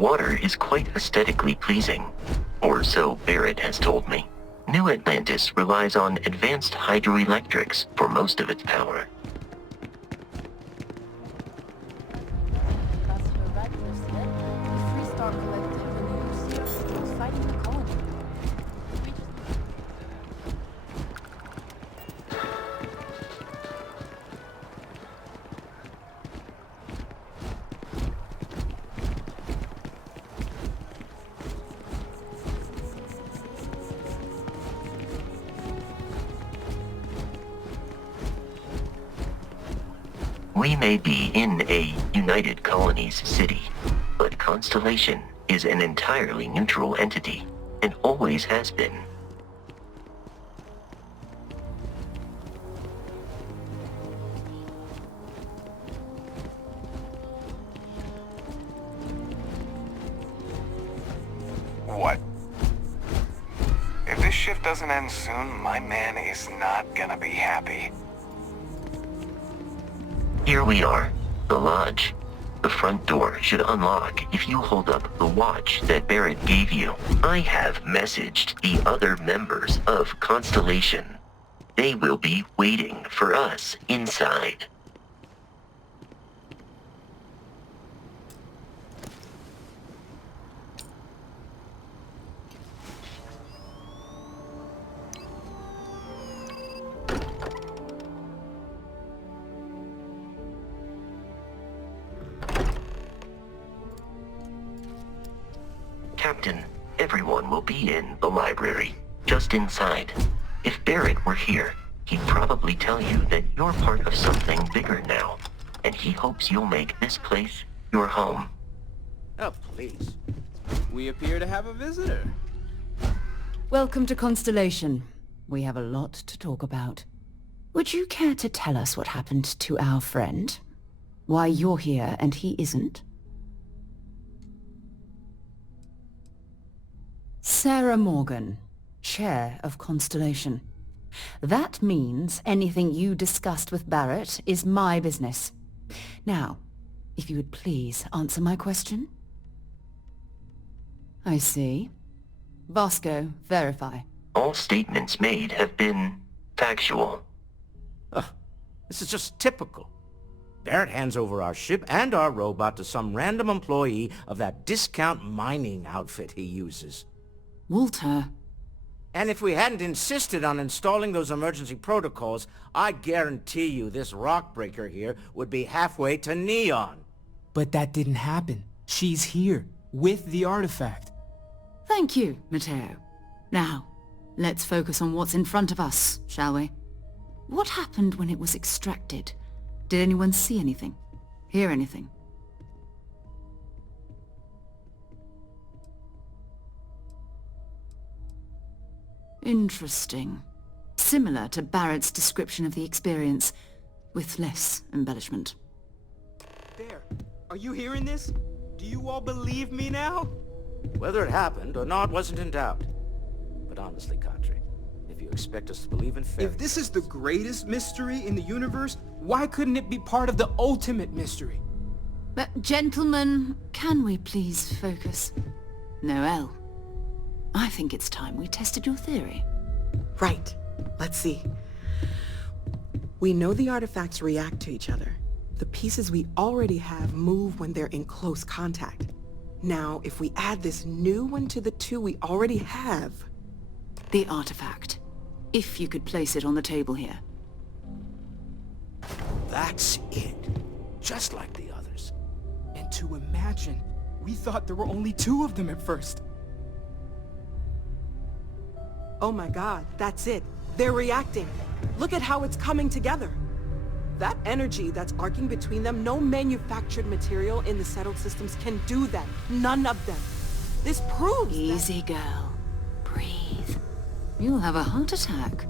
water is quite aesthetically pleasing, or so Barrett has told me. New Atlantis relies on advanced hydroelectrics for most of its power. We may be in a United Colonies city, but Constellation is an entirely neutral entity, and always has been. What? If this shift doesn't end soon, my man is not gonna be happy. Here we are, the lodge. The front door should unlock if you hold up the watch that Barrett gave you. I have messaged the other members of Constellation. They will be waiting for us inside. Captain, everyone will be in the library, just inside. If Barrett were here, he'd probably tell you that you're part of something bigger now, and he hopes you'll make this place your home. Oh, please. We appear to have a visitor. Welcome to Constellation. We have a lot to talk about. Would you care to tell us what happened to our friend? Why you're here and he isn't? Sarah Morgan, Chair of Constellation. That means anything you discussed with Barrett is my business. Now, if you would please answer my question. I see. Vasco, verify. All statements made have been factual. Ugh, this is just typical. Barrett hands over our ship and our robot to some random employee of that discount mining outfit he uses. Walter. And if we hadn't insisted on installing those emergency protocols, I guarantee you this rock breaker here would be halfway to Neon. But that didn't happen. She's here, with the artifact. Thank you, Matteo. Now, let's focus on what's in front of us, shall we? What happened when it was extracted? Did anyone see anything? Hear anything? Interesting. Similar to Barrett's description of the experience, with less embellishment. There. Are you hearing this? Do you all believe me now? Whether it happened or not wasn't in doubt. But honestly, Cadre, if you expect us to believe in fairy If this is the greatest mystery in the universe, why couldn't it be part of the ultimate mystery? But gentlemen, can we please focus? Noel, I think it's time we tested your theory. Right. Let's see. We know the artifacts react to each other. The pieces we already have move when they're in close contact. Now, if we add this new one to the two we already have... The artifact. If you could place it on the table here. That's it. Just like the others. And to imagine, we thought there were only 2 of them at first. Oh my god, that's it. They're reacting. Look at how it's coming together. That energy that's arcing between them, no manufactured material in the settled systems can do that. None of them. This proves Easy, girl. Breathe. You'll have a heart attack.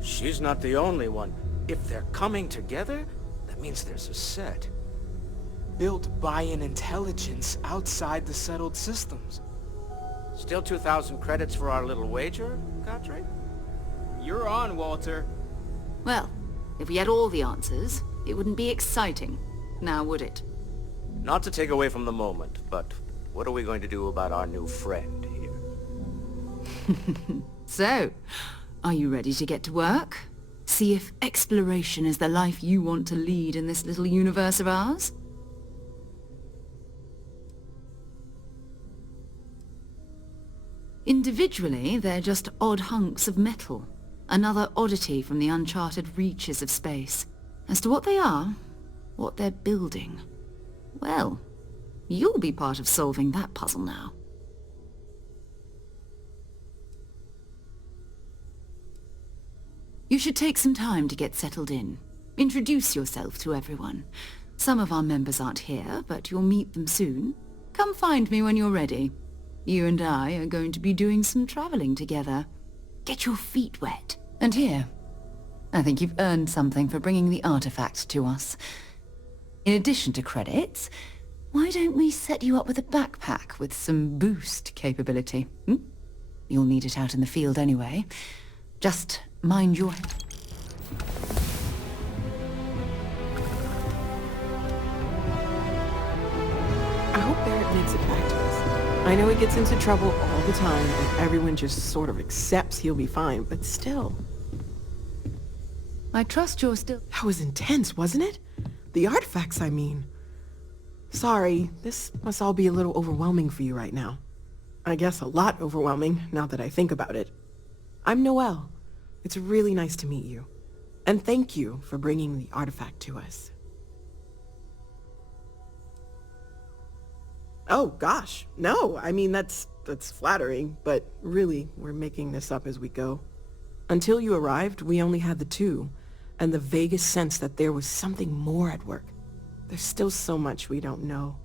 She's not the only one. If they're coming together, that means there's a set. Built by an intelligence outside the settled systems. Still 2,000 credits for our little wager, Cadre? You're on, Walter. Well, if we had all the answers, it wouldn't be exciting, now would it? Not to take away from the moment, but what are we going to do about our new friend here? So, are you ready to get to work? See if exploration is the life you want to lead in this little universe of ours? Individually, they're just odd hunks of metal. Another oddity from the uncharted reaches of space. As to what they are, what they're building, well, you'll be part of solving that puzzle now. You should take some time to get settled in. Introduce yourself to everyone. Some of our members aren't here, but you'll meet them soon. Come find me when you're ready. You and I are going to be doing some traveling together. Get your feet wet. And here, I think you've earned something for bringing the artifact to us. In addition to credits, why don't we set you up with a backpack with some boost capability? You'll need it out in the field anyway. Just mind your... I hope Barrett makes it back to us. I know he gets into trouble all the time, and everyone just sort of accepts he'll be fine, but still. I trust you're still... That was intense, wasn't it? The artifacts, I mean. Sorry, this must all be a little overwhelming for you right now. I guess a lot overwhelming, now that I think about it. I'm Noelle. It's really nice to meet you. And thank you for bringing the artifact to us. Oh, gosh. No, I mean, that's flattering, but really, we're making this up as we go. Until you arrived, we only had the two, and the vaguest sense that there was something more at work. There's still so much we don't know,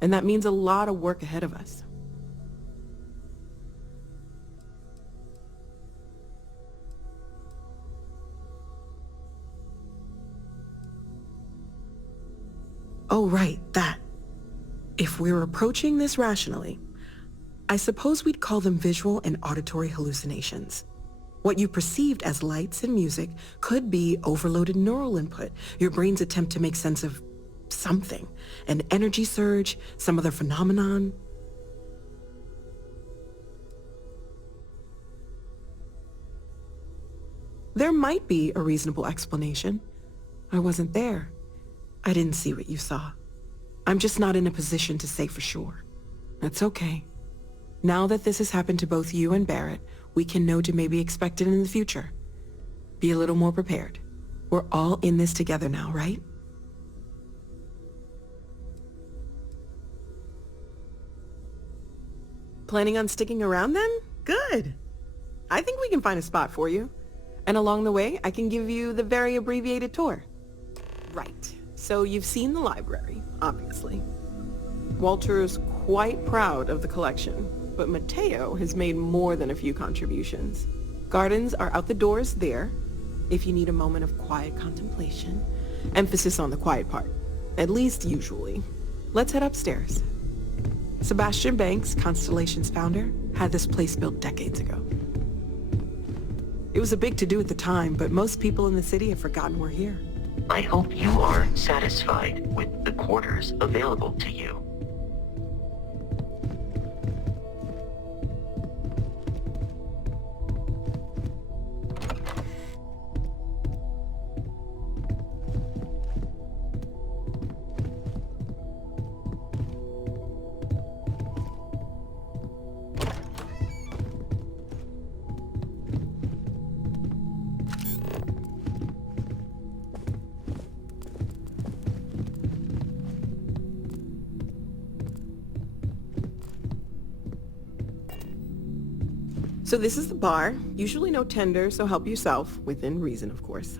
and that means a lot of work ahead of us. Oh, right, that. If we're approaching this rationally, I suppose we'd call them visual and auditory hallucinations. What you perceived as lights and music could be overloaded neural input, your brain's attempt to make sense of something, an energy surge, some other phenomenon. There might be a reasonable explanation. I wasn't there. I didn't see what you saw. I'm just not in a position to say for sure. That's okay. Now that this has happened to both you and Barrett, we can know to maybe expect it in the future. Be a little more prepared. We're all in this together now, right? Planning on sticking around then? Good. I think we can find a spot for you. And along the way, I can give you the very abbreviated tour. Right. So you've seen the library, obviously. Walter's quite proud of the collection, but Mateo has made more than a few contributions. Gardens are out the doors there, if you need a moment of quiet contemplation. Emphasis on the quiet part, at least usually. Let's head upstairs. Sebastian Banks, Constellation's founder, had this place built decades ago. It was a big to-do at the time, but most people in the city have forgotten we're here. I hope you are satisfied with the quarters available to you. So this is the bar. Usually no tender, so help yourself, within reason, of course.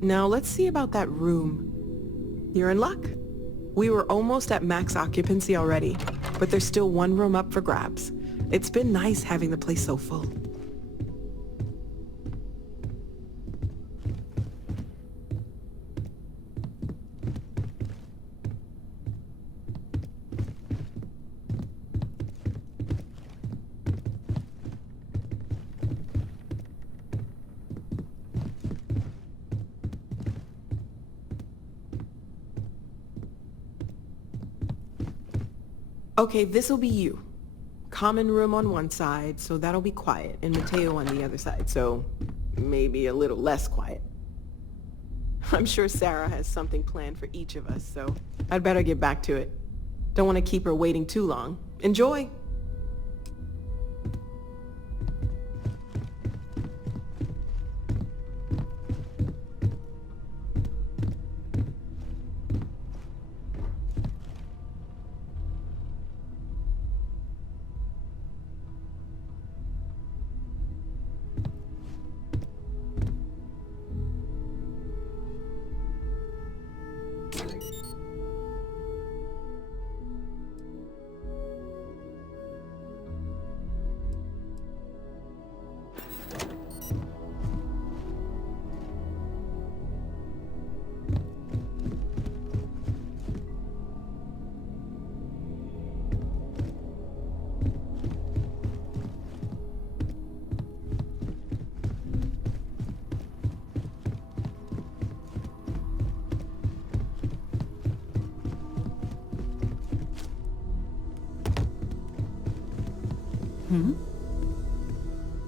Now let's see about that room. You're in luck. We were almost at max occupancy already, but there's still one room up for grabs. It's been nice having the place so full. Okay, this'll be you. Common room on one side, so that'll be quiet, and Mateo on the other side, so maybe a little less quiet. I'm sure Sarah has something planned for each of us, so I'd better get back to it. Don't want to keep her waiting too long. Enjoy!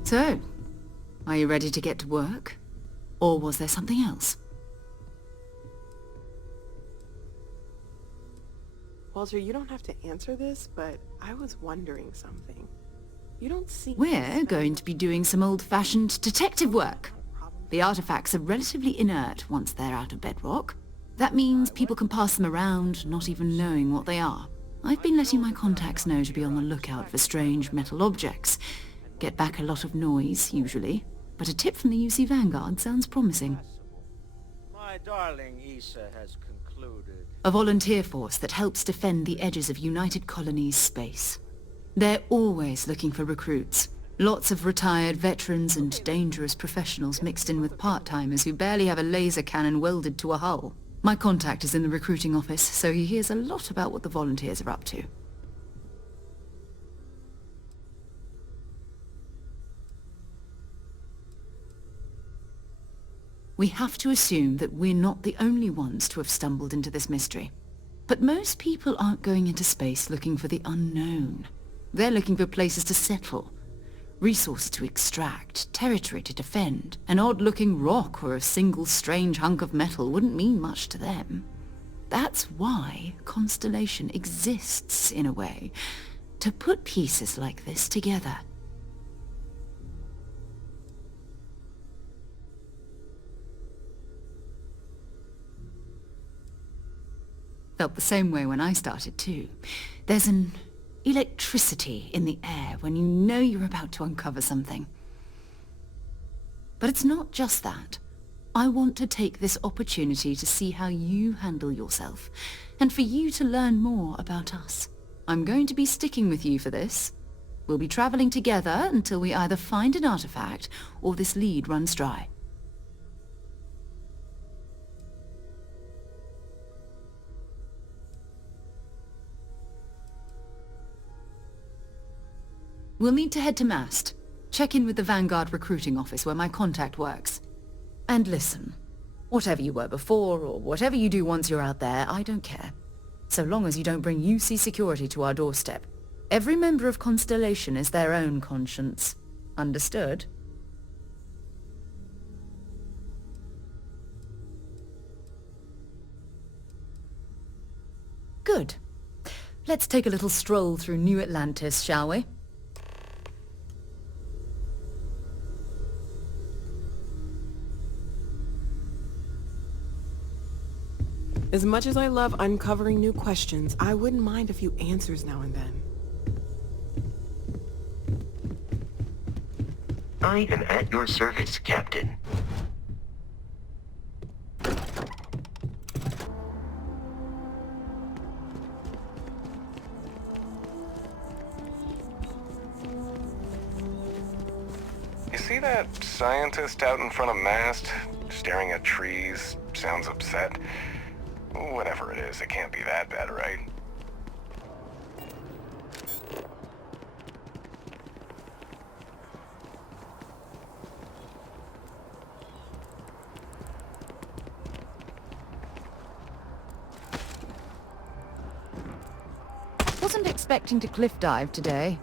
So, are you ready to get to work? Or was there something else? Walter, you don't have to answer this, but I was wondering something. You don't seem... We're going to be doing some old-fashioned detective work. The artifacts are relatively inert once they're out of bedrock. That means people can pass them around, not even knowing what they are. I've been letting my contacts know to be on the lookout for strange metal objects. Get back a lot of noise, usually. But a tip from the UC Vanguard sounds promising. My darling Issa has concluded. A volunteer force that helps defend the edges of United Colonies space. They're always looking for recruits. Lots of retired veterans and dangerous professionals mixed in with part-timers who barely have a laser cannon welded to a hull. My contact is in the recruiting office, so he hears a lot about what the volunteers are up to. We have to assume that we're not the only ones to have stumbled into this mystery. But most people aren't going into space looking for the unknown. They're looking for places to settle, resources to extract, territory to defend. An odd-looking rock or a single strange hunk of metal wouldn't mean much to them. That's why Constellation exists, in a way, to put pieces like this together. Felt the same way when I started, too. There's an electricity in the air when you know you're about to uncover something. But it's not just that. I want to take this opportunity to see how you handle yourself, and for you to learn more about us. I'm going to be sticking with you for this. We'll be traveling together until we either find an artifact or this lead runs dry. We'll need to head to Mast. Check in with the Vanguard recruiting office where my contact works. And listen, whatever you were before, or whatever you do once you're out there, I don't care. So long as you don't bring UC security to our doorstep. Every member of Constellation is their own conscience. Understood? Good. Let's take a little stroll through New Atlantis, shall we? As much as I love uncovering new questions, I wouldn't mind a few answers now and then. I am at your service, Captain. You see that scientist out in front of Mast? Staring at trees, sounds upset. Whatever it is, it can't be that bad, right? Wasn't expecting to cliff dive today.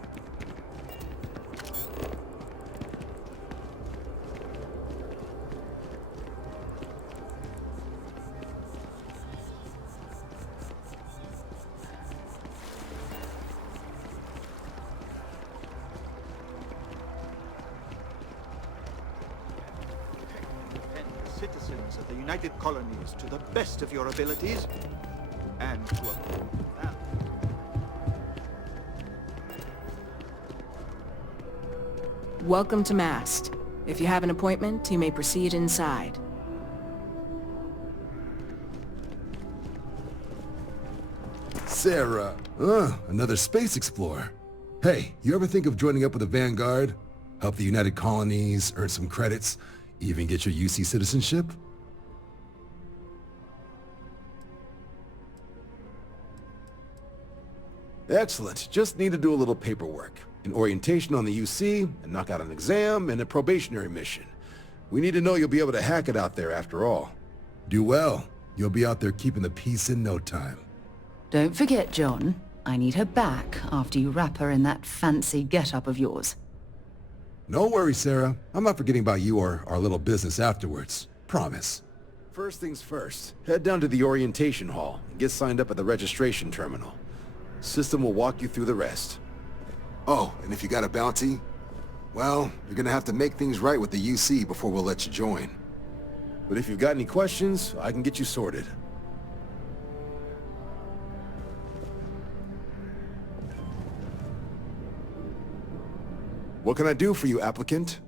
Defend the citizens of the United Colonies to the best of your abilities, and to uphold them. Welcome to Mast. If you have an appointment, you may proceed inside. Sarah. Another space explorer. Hey, you ever think of joining up with the Vanguard? Help the United Colonies, earn some credits, even get your UC citizenship? Excellent. Just need to do a little paperwork. An orientation on the UC, and knock out an exam, and a probationary mission. We need to know you'll be able to hack it out there after all. Do well. You'll be out there keeping the peace in no time. Don't forget, John. I need her back after you wrap her in that fancy get-up of yours. No worries, Sarah. I'm not forgetting about you or our little business afterwards. Promise. First things first, head down to the orientation hall and get signed up at the registration terminal. System will walk you through the rest. Oh, and if you got a bounty, well, you're gonna have to make things right with the UC before we'll let you join. But if you've got any questions, I can get you sorted. What can I do for you, applicant?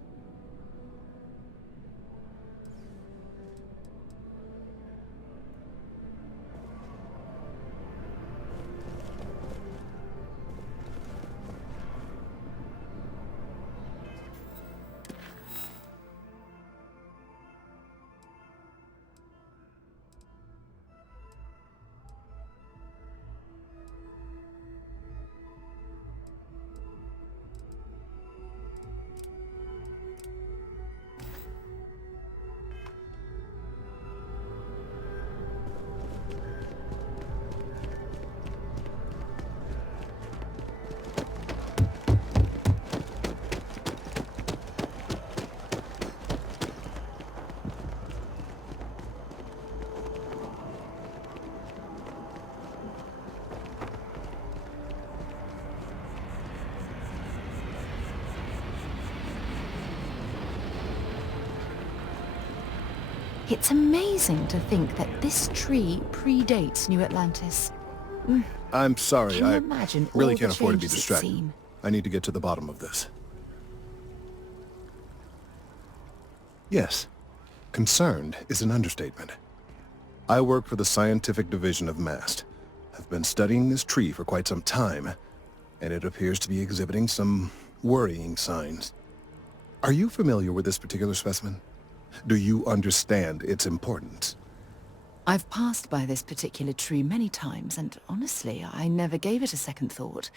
It's amazing to think that this tree predates New Atlantis. I'm sorry, Can you I imagine really all can't the afford to be changes it's distracted. seen? I need to get to the bottom of this. Yes, concerned is an understatement. I work for the scientific division of MAST. I've been studying this tree for quite some time, and it appears to be exhibiting some worrying signs. Are you familiar with this particular specimen? Do you understand its importance? I've passed by this particular tree many times, and honestly, I never gave it a second thought.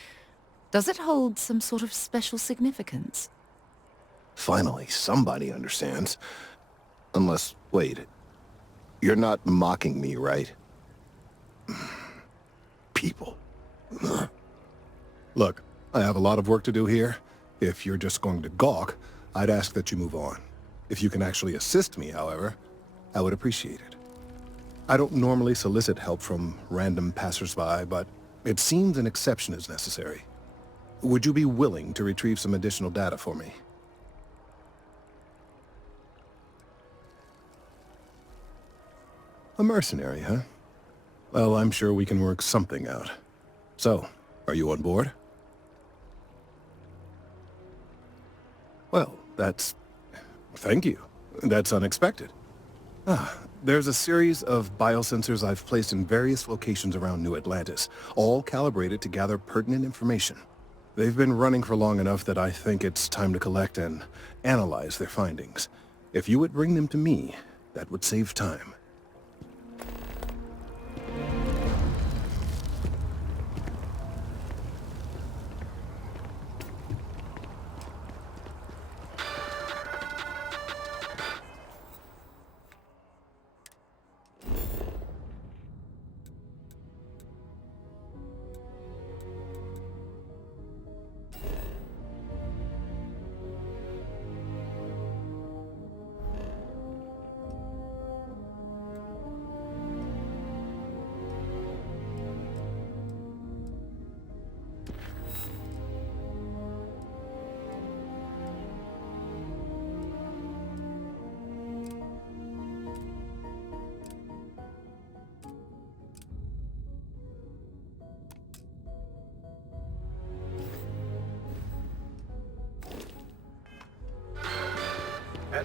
Does it hold some sort of special significance? Finally, somebody understands. Unless, wait, you're not mocking me, right? People. Look, I have a lot of work to do here. If you're just going to gawk, I'd ask that you move on. If you can actually assist me, however, I would appreciate it. I don't normally solicit help from random passersby, but it seems an exception is necessary. Would you be willing to retrieve some additional data for me? A mercenary, huh? Well, I'm sure we can work something out. So, are you on board? Well, thank you. That's unexpected. There's a series of biosensors I've placed in various locations around New Atlantis, all calibrated to gather pertinent information. They've been running for long enough that I think it's time to collect and analyze their findings. If you would bring them to me, that would save time.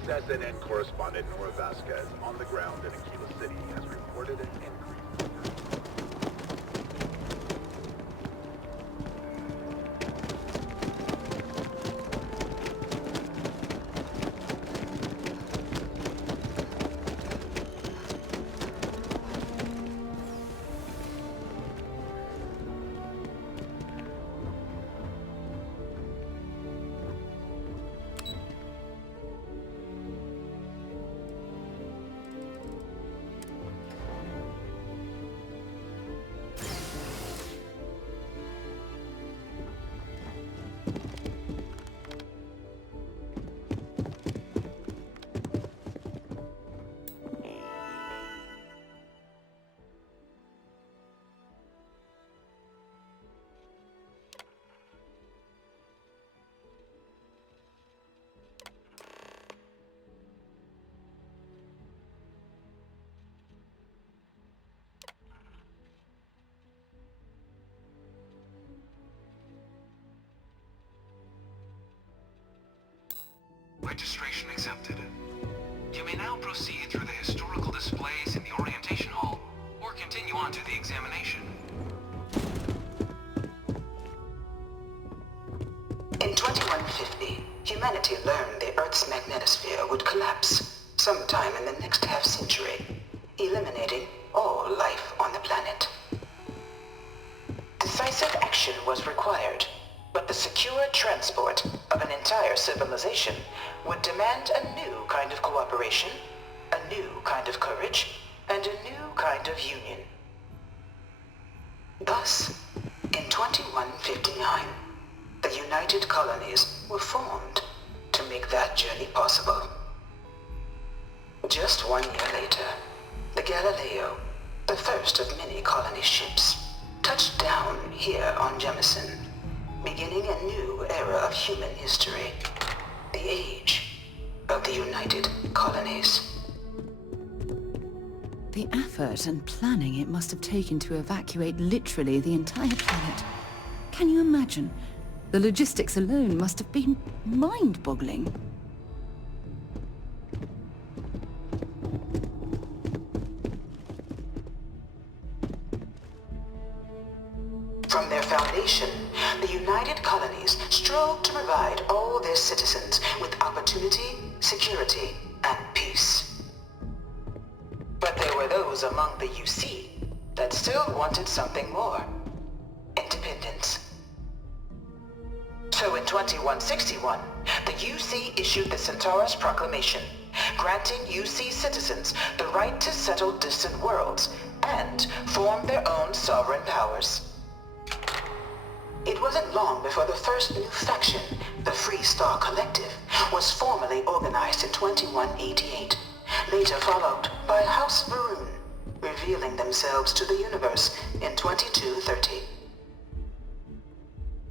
SNN correspondent Nora Vasquez on the ground in Aquila City has reported an increase. Registration accepted. You may now proceed through the historical displays in the orientation hall, or continue on to the examination. In 2150, humanity learned the Earth's magnetosphere would collapse sometime in the next half-century, eliminating all life on the planet. Decisive action was required, but the secure transport of an entire civilization would demand a new kind of cooperation, a new kind of courage, and a new kind of union. Thus, in 2159, the United Colonies were formed to make that journey possible. Just 1 year later, the Galileo, the first of many colony ships, touched down here on Jemison, beginning a new era of human history, the age of the United Colonies. The effort and planning it must have taken to evacuate literally the entire planet. Can you imagine? The logistics alone must have been mind-boggling. From their foundation, the United Colonies strove to provide all their citizens with opportunity, security, and peace. But there were those among the UC that still wanted something more: independence. So in 2161, the UC issued the Centaurus Proclamation, granting UC citizens the right to settle distant worlds and form their own sovereign powers. It wasn't long before the first new faction, the Free Star Collective, was formally organized in 2188, later followed by House Varun, revealing themselves to the universe in 2230.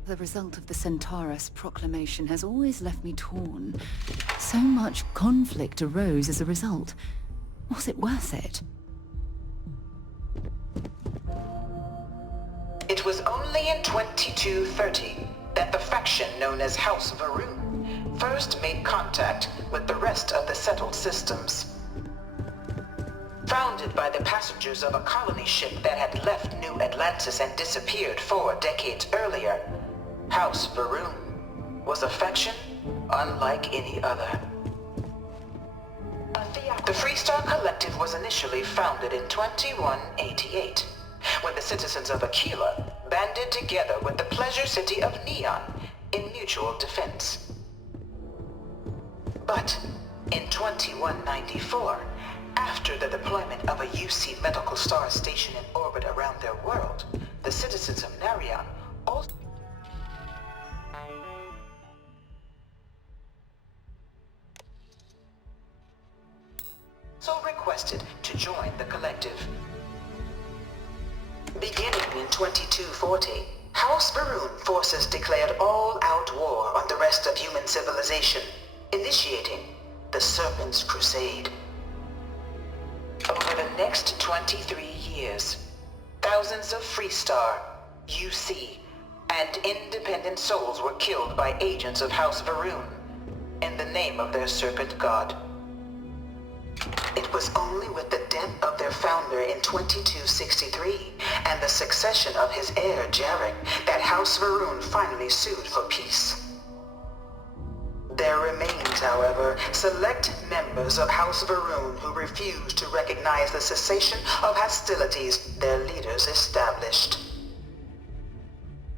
The result of the Centaurus Proclamation has always left me torn. So much conflict arose as a result. Was it worth it? It was only in 2230 that the faction known as House Varun first made contact with the rest of the settled systems. Founded by the passengers of a colony ship that had left New Atlantis and disappeared 4 decades earlier, House Varun was a faction unlike any other. The Freestar Collective was initially founded in 2188, when the citizens of Aquila banded together with the pleasure city of Neon in mutual defense. But in 2194, after the deployment of a UC medical star station in orbit around their world, the citizens of Narion also requested to join the collective. Beginning in 2240, House Varun forces declared all-out war on the rest of human civilization, initiating the Serpent's Crusade. Over the next 23 years, thousands of Freestar, UC, and independent souls were killed by agents of House Varun in the name of their serpent god. It was only with the death of their founder in 2263 and the succession of his heir Jarek that House Varun finally sued for peace. There remains, however, select members of House Varun who refuse to recognize the cessation of hostilities their leaders established.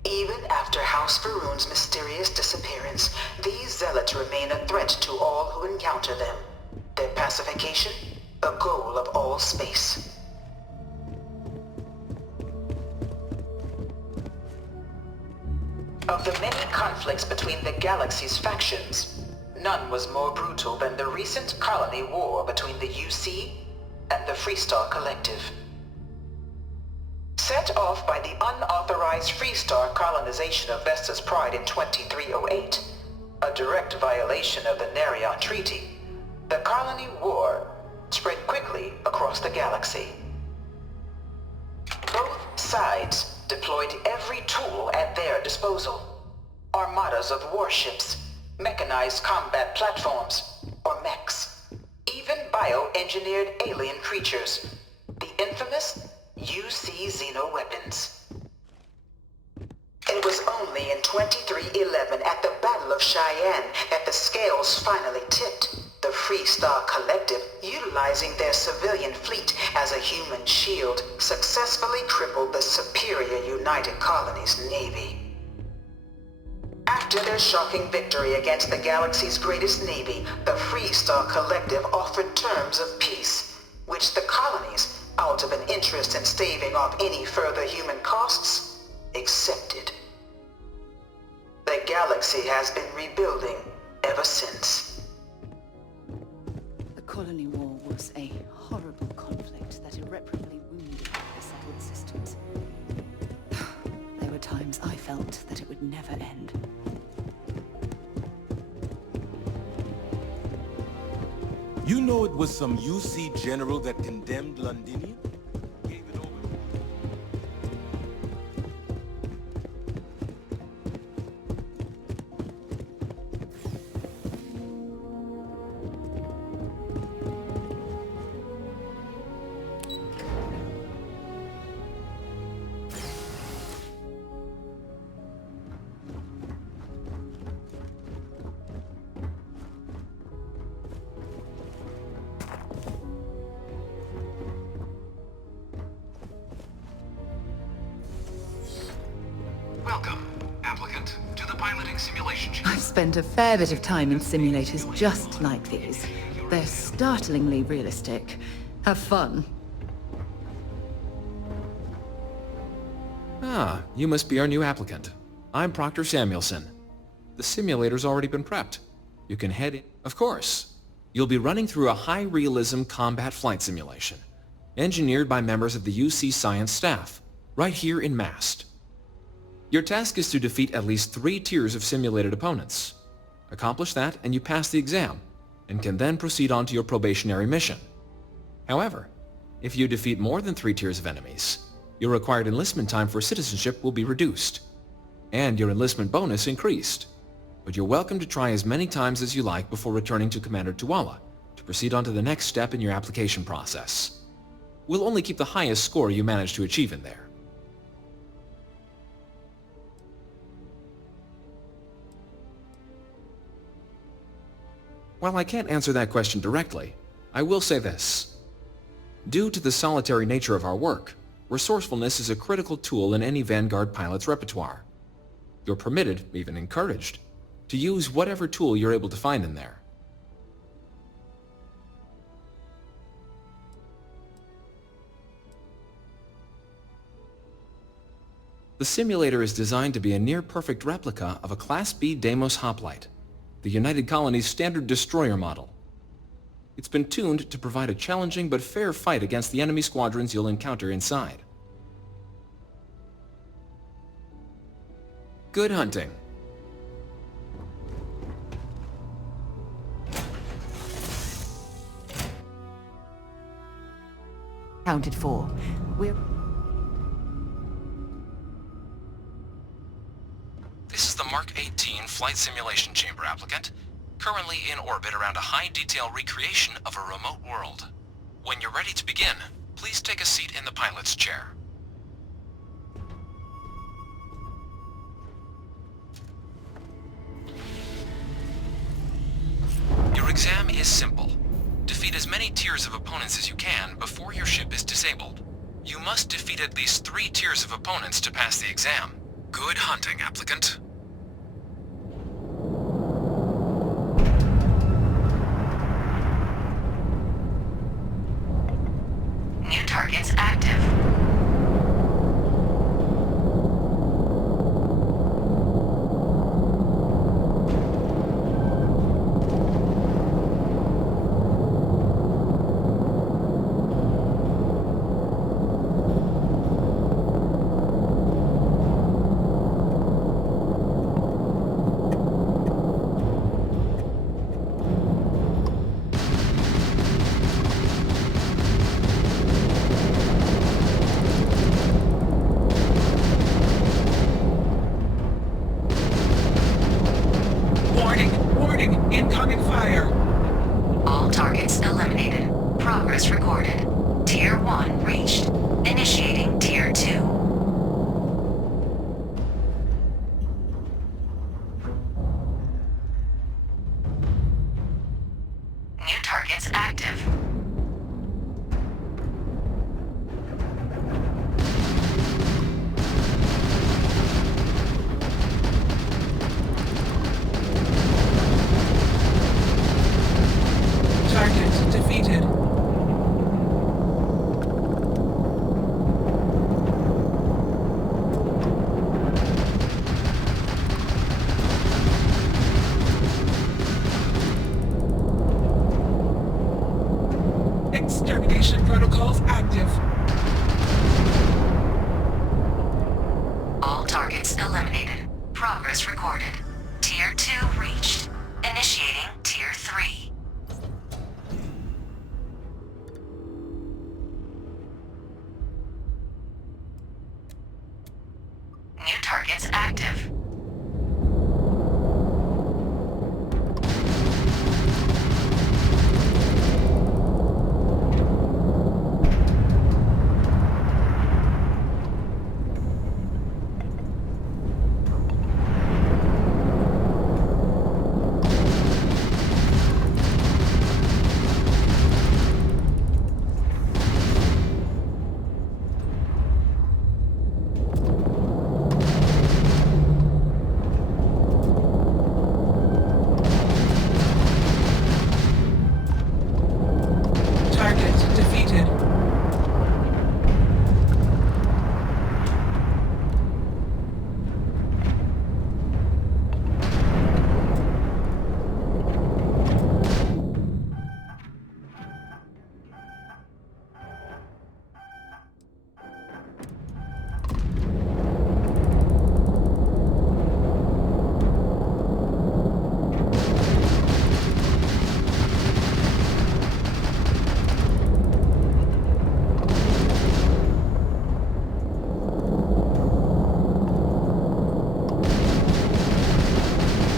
Even after House Varun's mysterious disappearance, these zealots remain a threat to all who encounter them. Their pacification, a goal of all space. Of the many conflicts between the galaxy's factions, none was more brutal than the recent colony war between the UC and the Freestar Collective. Set off by the unauthorized Freestar colonization of Vesta's Pride in 2308, a direct violation of the Nerion Treaty, the colony war spread quickly across the galaxy. Both sides deployed every tool at their disposal. Armadas of warships, mechanized combat platforms, or mechs, even bioengineered alien creatures, the infamous UC xeno-weapons. It was only in 2311 at the Battle of Cheyenne that the scales finally tipped, the Freestar Collective, utilizing their civilian fleet as a human shield, successfully crippled the superior United Colonies Navy. After their shocking victory against the galaxy's greatest navy, the Freestar Collective offered terms of peace, which the colonies, out of an interest in staving off any further human costs, accepted. The galaxy has been rebuilding ever since. The colony war was a horrible conflict that irreparably wounded the settled systems. There were times I felt that it would never end. You know it was some UC general that condemned Londinium? Gave it over. Welcome, applicant, to the piloting simulation chamber. I've spent a fair bit of time in simulators just like these. They're startlingly realistic. Have fun. Ah, you must be our new applicant. I'm Proctor Samuelson. The simulator's already been prepped. You can head in. Of course. You'll be running through a high-realism combat flight simulation, engineered by members of the UC science staff, right here in Mast. Your task is to defeat at least 3 tiers of simulated opponents. Accomplish that and you pass the exam, and can then proceed on to your probationary mission. However, if you defeat more than 3 tiers of enemies, your required enlistment time for citizenship will be reduced, and your enlistment bonus increased. But you're welcome to try as many times as you like before returning to Commander Tuala to proceed on to the next step in your application process. We'll only keep the highest score you manage to achieve in there. While I can't answer that question directly, I will say this. Due to the solitary nature of our work, resourcefulness is a critical tool in any Vanguard pilot's repertoire. You're permitted, even encouraged, to use whatever tool you're able to find in there. The simulator is designed to be a near-perfect replica of a Class B Deimos hoplite, the United Colony's standard destroyer model. It's been tuned to provide a challenging but fair fight against the enemy squadrons you'll encounter inside. Good hunting. Counted for. This is the Mark 18 Flight Simulation Chamber applicant. currently in orbit around a high-detail recreation of a remote world. When you're ready to begin, please take a seat in the pilot's chair. Your exam is simple. Defeat as many tiers of opponents as you can before your ship is disabled. You must defeat at least 3 tiers of opponents to pass the exam. Good hunting, applicant. New targets active. Incoming fire! All targets eliminated. Progress recorded. Tier 1 reached. Initiating Tier 2. New targets active. Target defeated. Extermination protocols active. All targets eliminated. Progress recorded. Tier 2 reached. Initiating Tier 3. New targets active. Target defeated.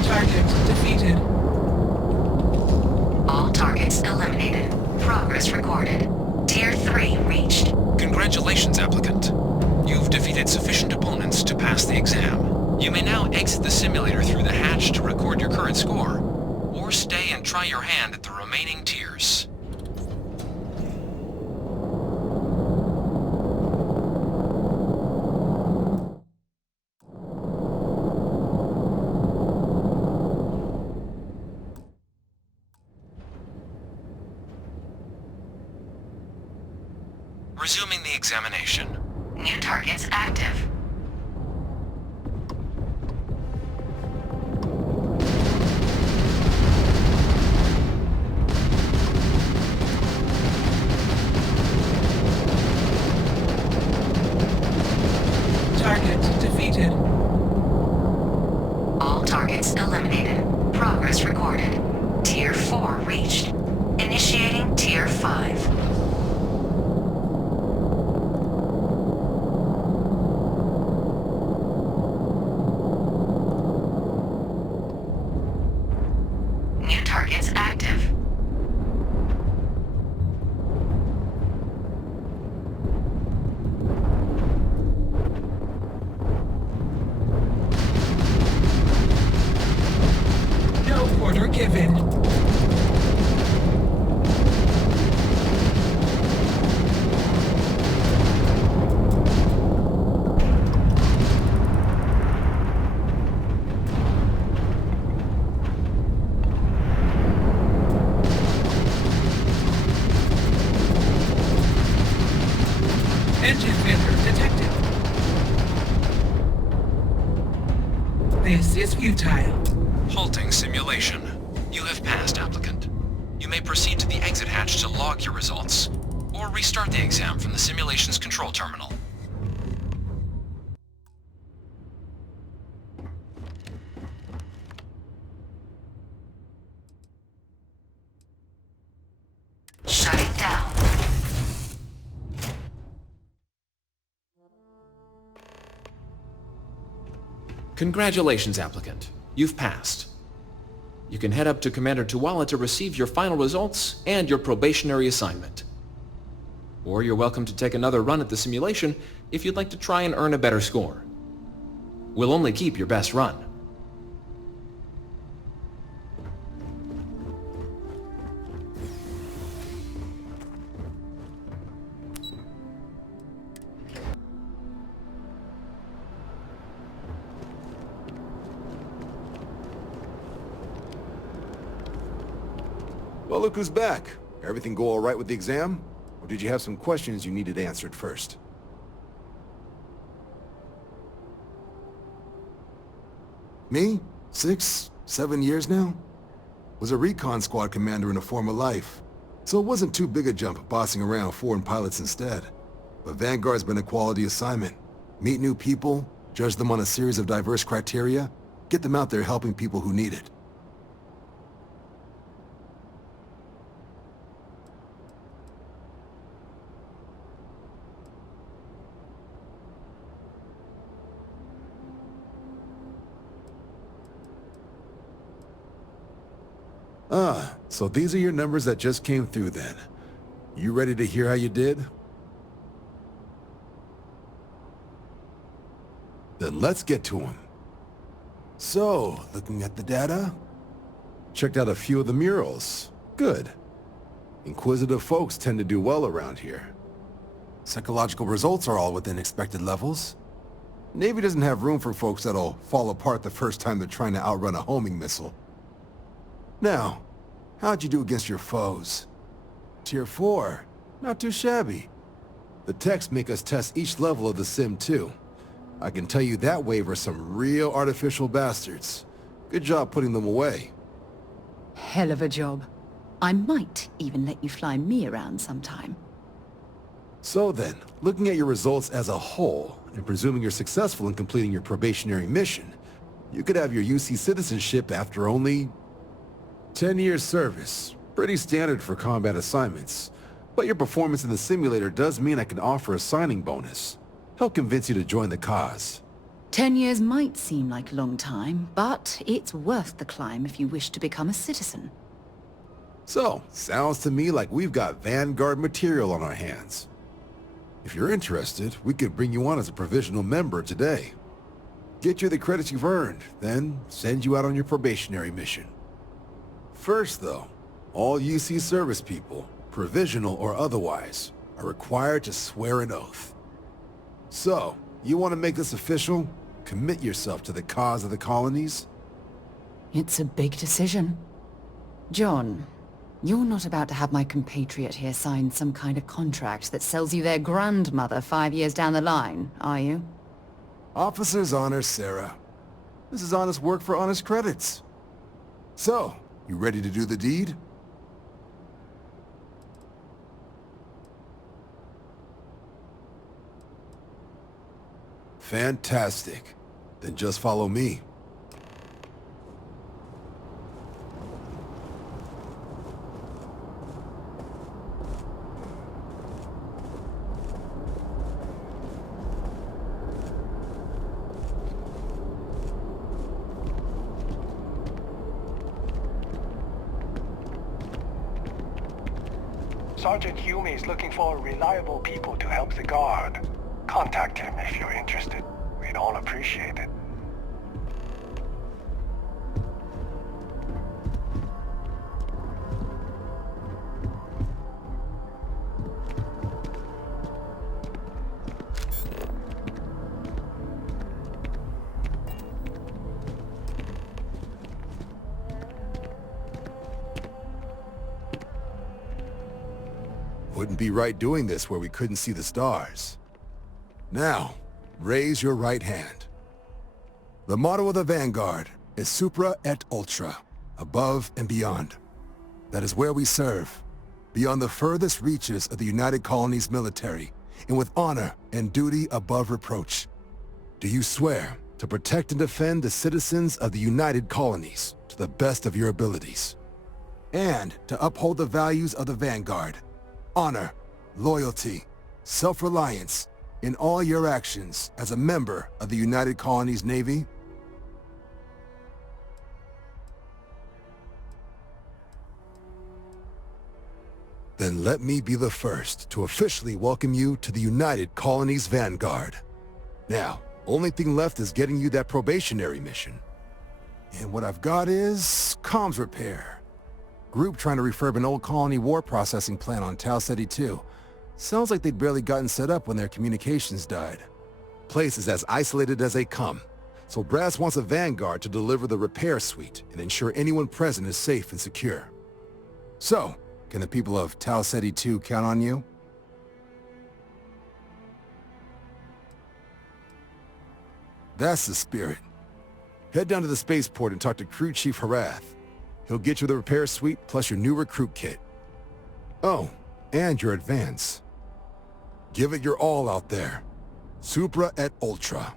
Target defeated. All targets eliminated. Progress recorded. Tier 3 reached. Congratulations, applicant. You've defeated sufficient opponents to pass the exam. You may now exit the simulator through the hatch to record your current score, or stay and try your hand at the remaining tiers. Resuming the examination. New targets active. Target defeated. All targets eliminated. Progress recorded. Tier 4 reached. Initiating Tier 5. 5. Engine failure detected. This is futile. Halting simulation. You have passed, applicant. You may proceed to the exit hatch to log your results, or restart the exam from the simulation's control terminal. Shutting down. Congratulations, applicant. You've passed. You can head up to Commander Tuwala to receive your final results and your probationary assignment. Or you're welcome to take another run at the simulation if you'd like to try and earn a better score. We'll only keep your best run. Well, look who's back. Everything go all right with the exam? Or did you have some questions you needed answered first? Me? 6, 7 years now? Was a recon squad commander in a former life. So it wasn't too big a jump bossing around foreign pilots instead. But Vanguard's been a quality assignment. Meet new people, judge them on a series of diverse criteria, get them out there helping people who need it. Ah, so these are your numbers that just came through then. You ready to hear how you did? Then let's get to them. So, looking at the data, checked out a few of the murals. Good. Inquisitive folks tend to do well around here. Psychological results are all within expected levels. Navy doesn't have room for folks that'll fall apart the first time they're trying to outrun a homing missile. Now, how'd you do against your foes? Tier 4. Not too shabby. The techs make us test each level of the sim too. I can tell you that wave are some real artificial bastards. Good job putting them away. Hell of a job. I might even let you fly me around sometime. So then, looking at your results as a whole, and presuming you're successful in completing your probationary mission, you could have your UC citizenship after only 10 years service. Pretty standard for combat assignments. But your performance in the simulator does mean I can offer a signing bonus. Help convince you to join the cause. 10 years might seem like a long time, but it's worth the climb if you wish to become a citizen. So, sounds to me like we've got Vanguard material on our hands. If you're interested, we could bring you on as a provisional member today. Get you the credits you've earned, then send you out on your probationary mission. First though, all UC service people, provisional or otherwise, are required to swear an oath. So, you want to make this official? Commit yourself to the cause of the colonies? It's a big decision. John, you're not about to have my compatriot here sign some kind of contract that sells you their grandmother 5 years down the line, are you? Officer's honor, Sarah. This is honest work for honest credits. So, you ready to do the deed? Fantastic. Then just follow me. Sergeant Hume is looking for reliable people to help the Guard. Contact him if you're interested. We'd all appreciate it. Wouldn't be right doing this where we couldn't see the stars. Now, raise your right hand. The motto of the Vanguard is Supra et Ultra, above and beyond. That is where we serve, beyond the furthest reaches of the United Colonies military, and with honor and duty above reproach. Do you swear to protect and defend the citizens of the United Colonies to the best of your abilities, and to uphold the values of the Vanguard, honor, loyalty, self-reliance, in all your actions as a member of the United Colonies Navy? Then let me be the first to officially welcome you to the United Colonies Vanguard. Now, only thing left is getting you that probationary mission. And what I've got is comms repair. Group trying to refurb an old colony war processing plant on Tau Ceti 2. Sounds like they'd barely gotten set up when their communications died. Place is as isolated as they come, so Brass wants a Vanguard to deliver the repair suite and ensure anyone present is safe and secure. So, can the people of Tau Ceti 2 count on you? That's the spirit. Head down to the spaceport and talk to Crew Chief Harath. He'll get you the repair suite plus your new recruit kit. Oh, and your advance. Give it your all out there. Supra et Ultra.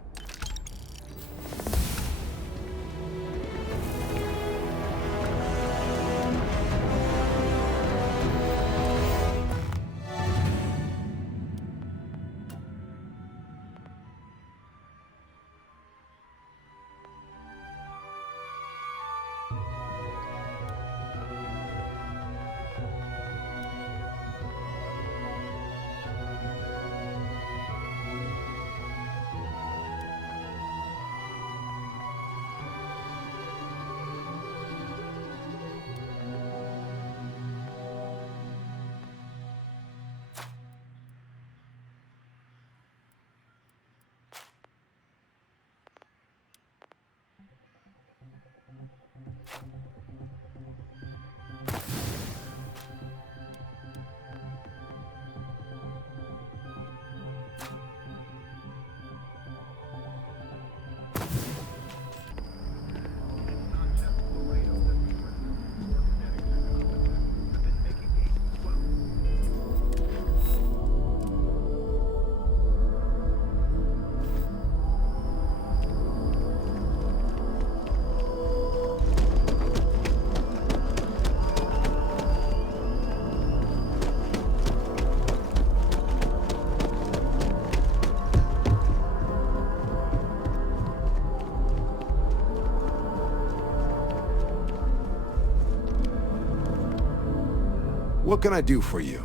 What can I do for you?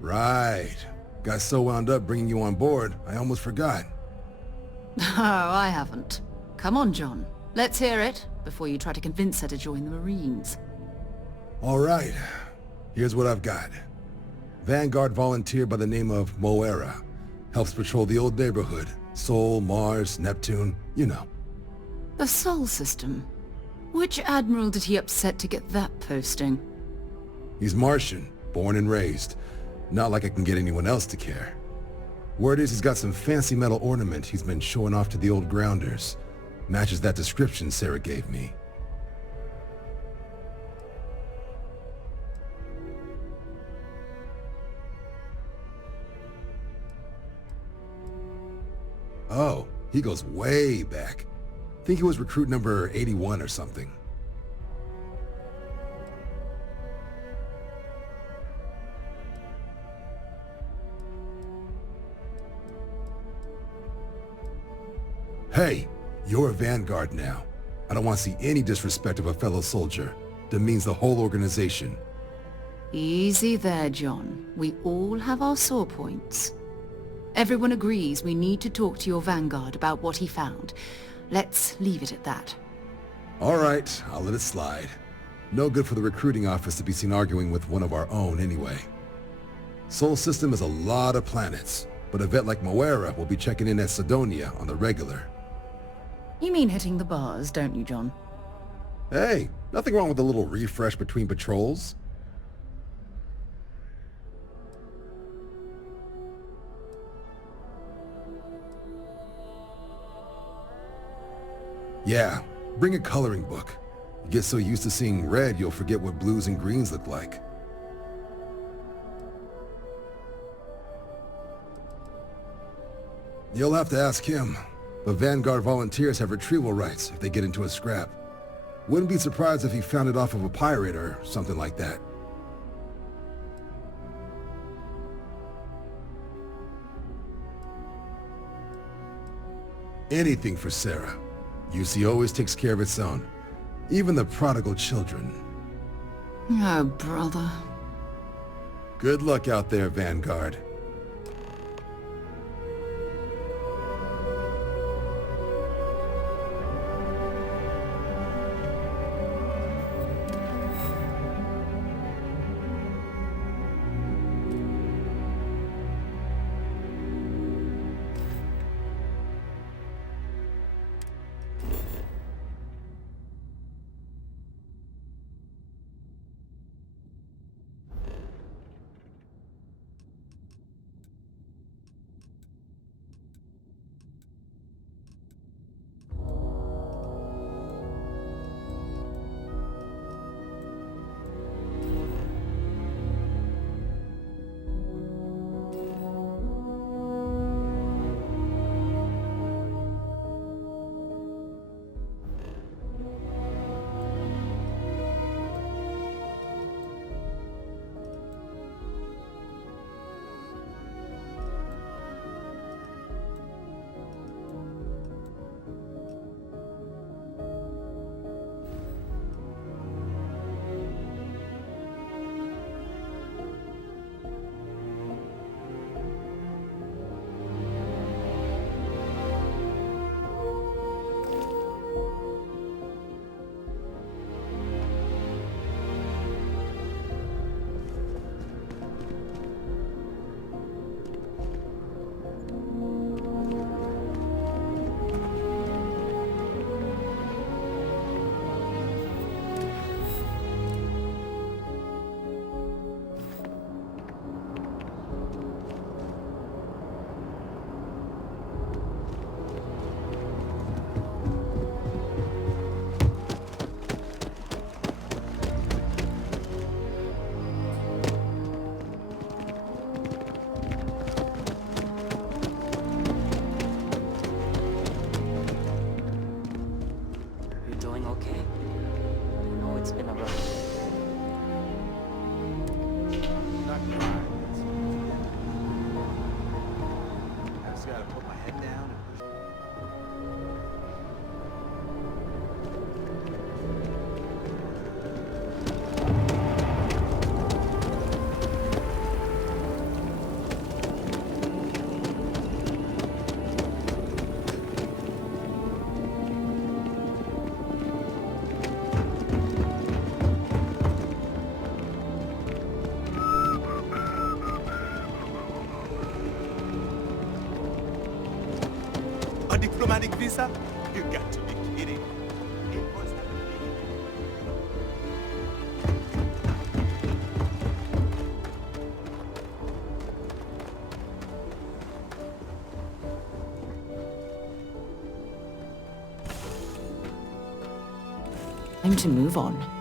Right. Got so wound up bringing you on board, I almost forgot. Oh, I haven't. Come on, John. Let's hear it, before you try to convince her to join the Marines. All right. Here's what I've got. Vanguard volunteer by the name of Moera. Helps patrol the old neighborhood. Sol, Mars, Neptune, you know. The Sol system? Which admiral did he upset to get that posting? He's Martian, born and raised. Not like I can get anyone else to care. Word is he's got some fancy metal ornament he's been showing off to the old grounders. Matches that description Sarah gave me. Oh, he goes way back. Think he was recruit number 81 or something. Hey, you're a Vanguard now. I don't want to see any disrespect of a fellow soldier. Demeans the whole organization. Easy there, John. We all have our sore points. Everyone agrees we need to talk to your Vanguard about what he found. Let's leave it at that. All right, I'll let it slide. No good for the recruiting office to be seen arguing with one of our own anyway. Sol system is a lot of planets, but a vet like Moera will be checking in at Sidonia on the regular. You mean hitting the bars, don't you, John? Hey, nothing wrong with a little refresh between patrols. Yeah, bring a coloring book. You get so used to seeing red, you'll forget what blues and greens look like. You'll have to ask him, but Vanguard volunteers have retrieval rights if they get into a scrap. Wouldn't be surprised if he found it off of a pirate or something like that. Anything for Sarah. UC always takes care of its own. Even the prodigal children. Oh, brother. Good luck out there, Vanguard. Diplomatic visa? You got to be kidding. It must have Time to move on.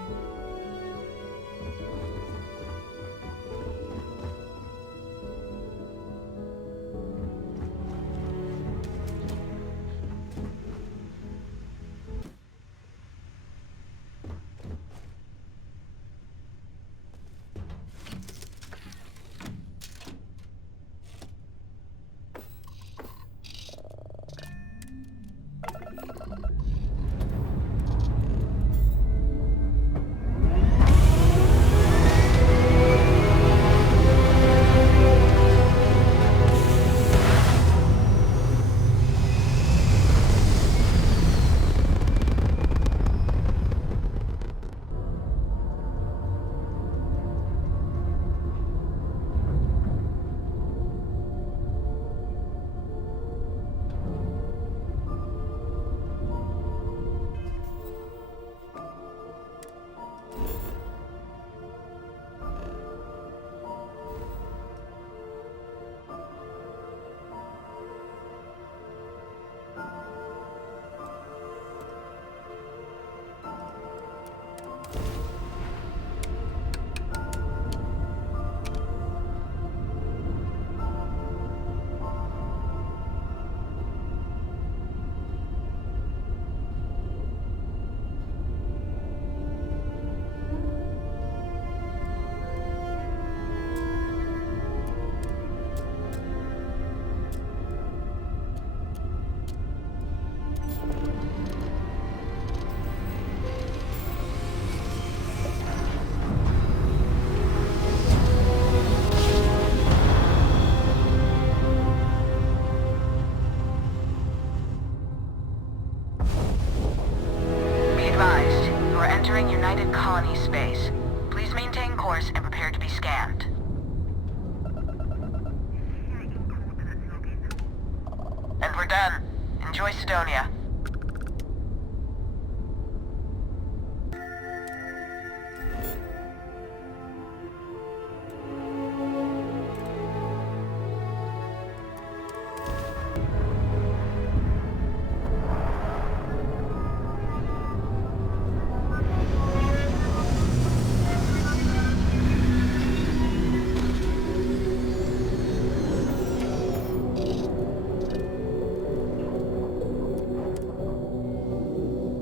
done. Enjoy Sidonia.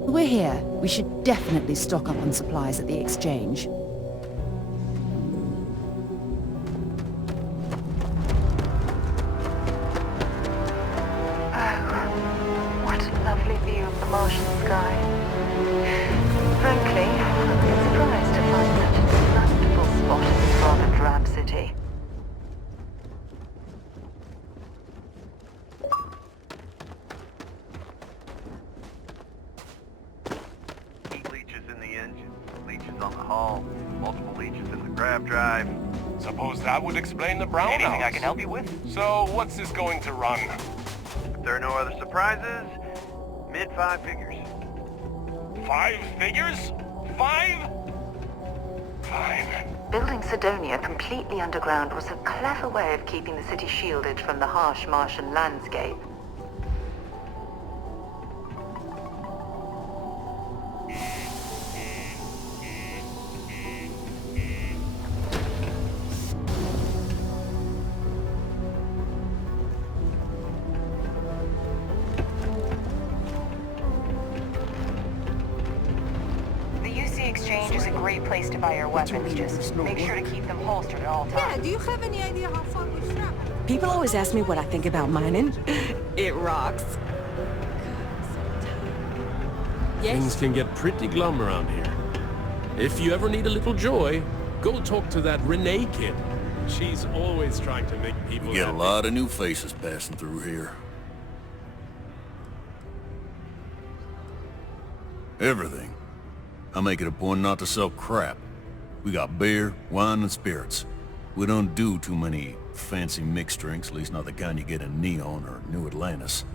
We're here. We should definitely stock up on supplies at the exchange. What a lovely view of the Martian sky. Frankly, I'm a bit surprised to find such a delightful spot in this rather drab city. Heat leeches in the engine, leeches on the hull, multiple leeches in the grav drive. Suppose that would explain the brownouts. Anything I can help you with? So, what's this going to run? If there are no other surprises, mid-5 figures. 5 figures? 5? Fine. Building Sidonia completely underground was a clever way of keeping the city shielded from the harsh Martian landscape. Exchange is a great place to buy your weapons. Just make sure to keep them holstered at all times. Yeah, do you have any idea how far we've traveled? People always ask me what I think about mining. It rocks. Things can get pretty glum around here. If you ever need a little joy, go talk to that Renee kid. She's always trying to make people We get happy. a lot of new faces passing through here. Everything. I make it a point not to sell crap. We got beer, wine, and spirits. We don't do too many fancy mixed drinks, at least not the kind you get in Neon or New Atlantis.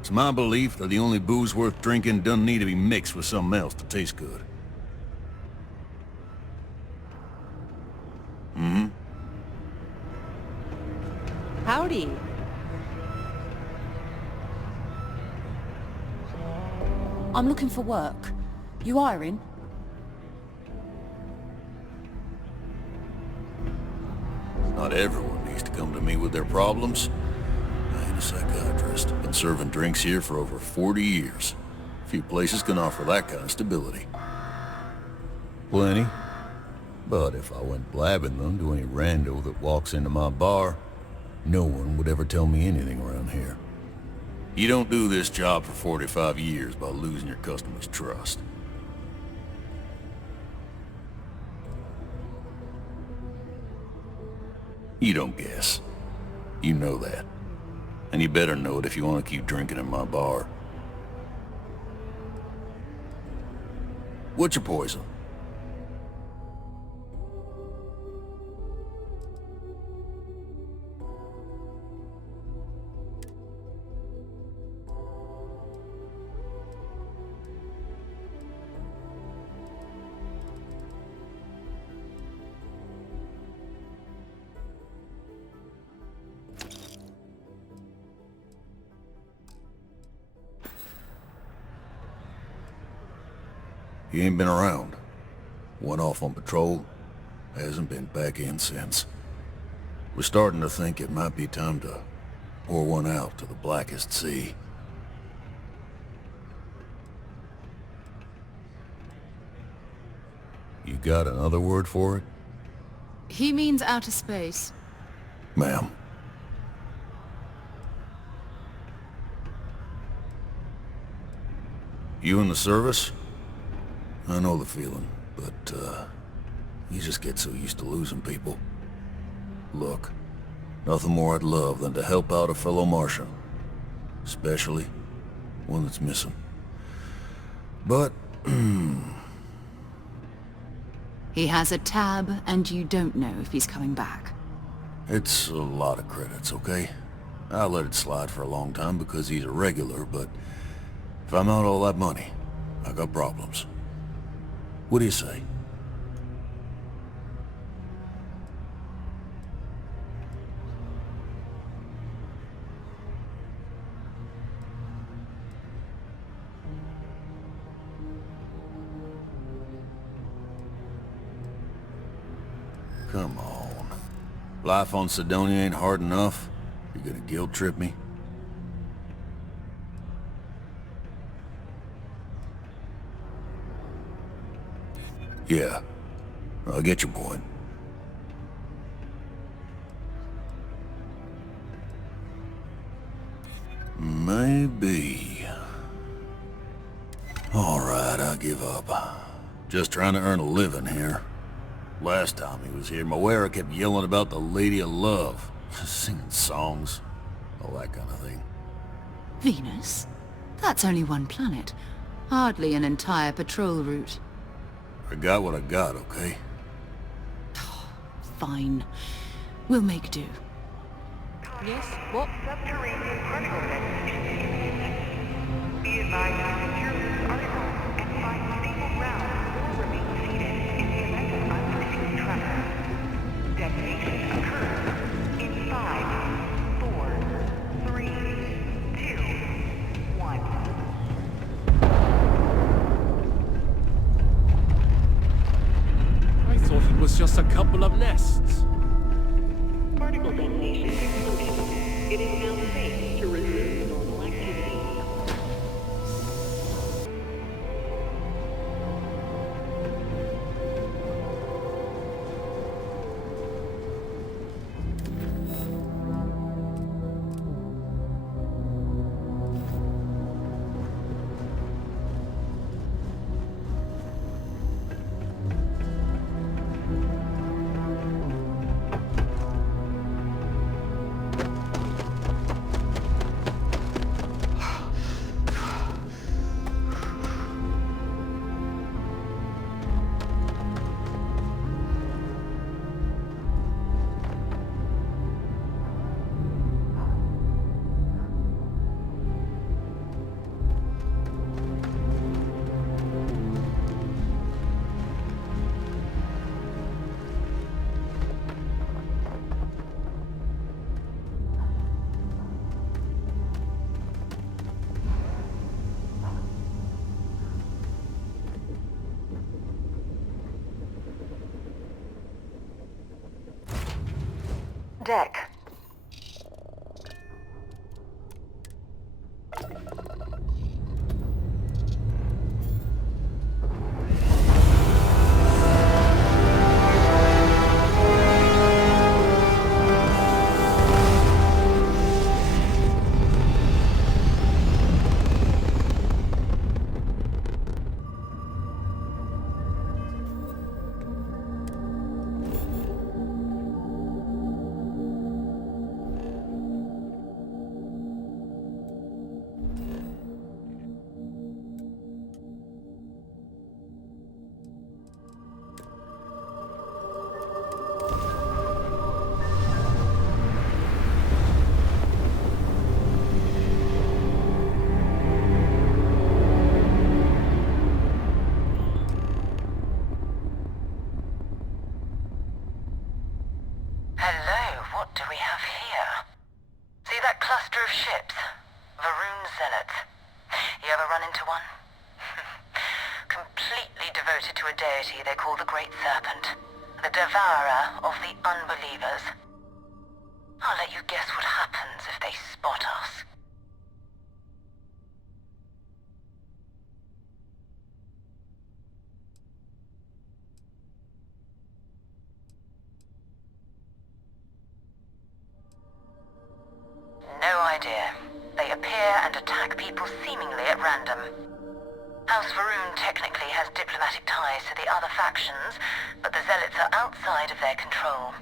It's my belief that the only booze worth drinking doesn't need to be mixed with something else to taste good. Mm-hmm. Howdy. I'm looking for work. You hiring? Not everyone needs to come to me with their problems. I ain't a psychiatrist. Been serving drinks here for over 40 years. Few places can offer that kind of stability. Plenty. But if I went blabbing them to any rando that walks into my bar, no one would ever tell me anything around here. You don't do this job for 45 years by losing your customers' trust. You don't guess. You know that. And you better know it if you want to keep drinking in my bar. What's your poison? He ain't been around. Went off on patrol. Hasn't been back in since. We're starting to think it might be time to pour one out to the blackest sea. You got another word for it? He means outer space. Ma'am. You in the service? I know the feeling, but, you just get so used to losing people. Look, nothing more I'd love than to help out a fellow Martian. Especially one that's missing. But, He has a tab, and you don't know if he's coming back. it's a lot of credits, okay? I let it slide for a long time because he's a regular, but if I'm out all that money, I got problems. What do you say? Come on. Life on Sidonia ain't hard enough. You gonna guilt trip me? Yeah, I get your point. Maybe. Alright, I give up. Just trying to earn a living here. Last time he was here, Moira kept yelling about the Lady of Love. Singing songs. All that kind of thing. Venus? That's only one planet. Hardly an entire patrol route. I got what I got, okay? Fine. We'll make do. Yes? What? Subterranean particle detonation. Be advised to secure this article and find stable ground or remain seated in the event of unforeseen tremor. Detonation occurs in 5, 4, 3, 2, 1. I thought it was just a couple of nests. Particle detonation concluded. It is now safe to resume normal activity. Deck. Devoted to a deity they call the Great Serpent, the devourer of the unbelievers. I'll let you guess what happens if they spot us. No idea. They appear and attack people seemingly at random. House Varun technically has diplomatic ties to the other factions, but the Zealots are outside of their control.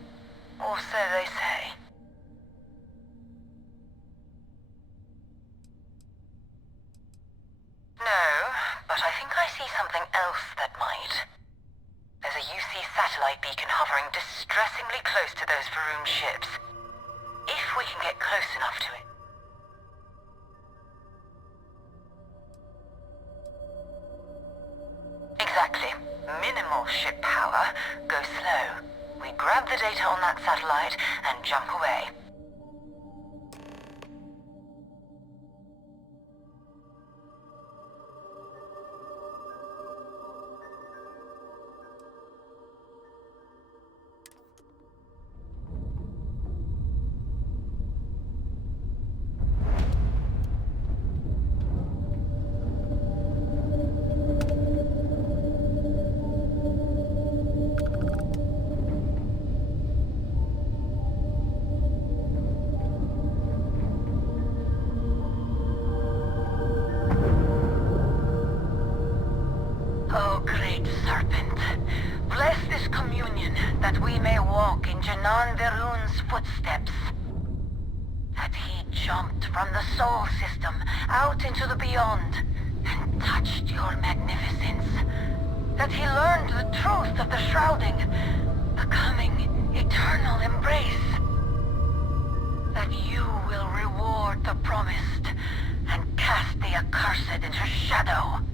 Or so they say. No, but I think I see something else that might. There's a UC satellite beacon hovering distressingly close to those Varun ships. If we can get close enough to it, ship power, go slow. We grab the data on that satellite and jump away. Oh, great serpent, bless this communion that we may walk in Janan Verun's footsteps. That he jumped from the soul system out into the beyond and touched your magnificence. That he learned the truth of the shrouding, the coming eternal embrace. That you will reward the promised and cast the accursed into shadow.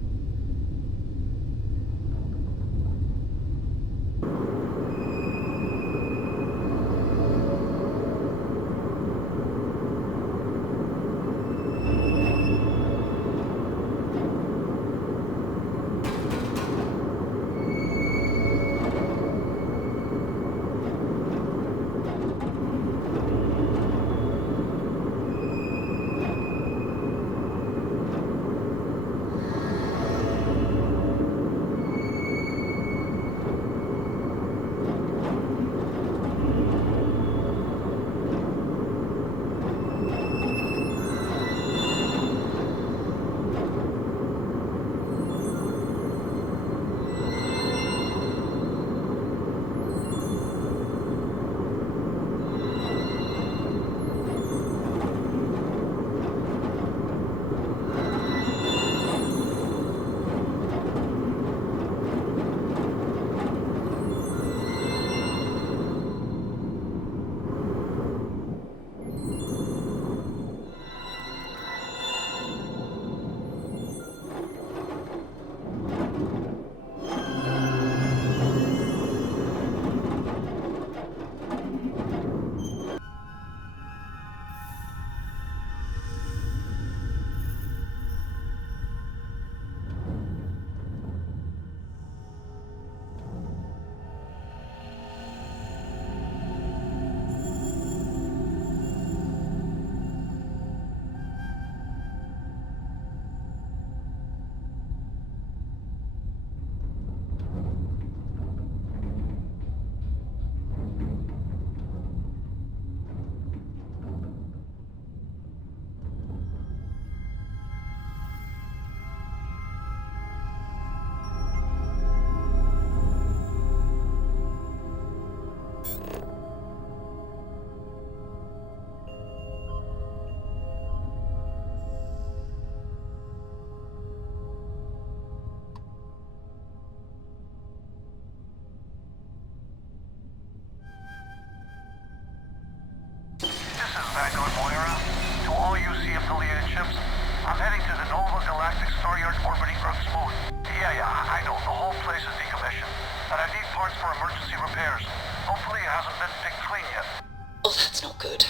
Oh, that's not good.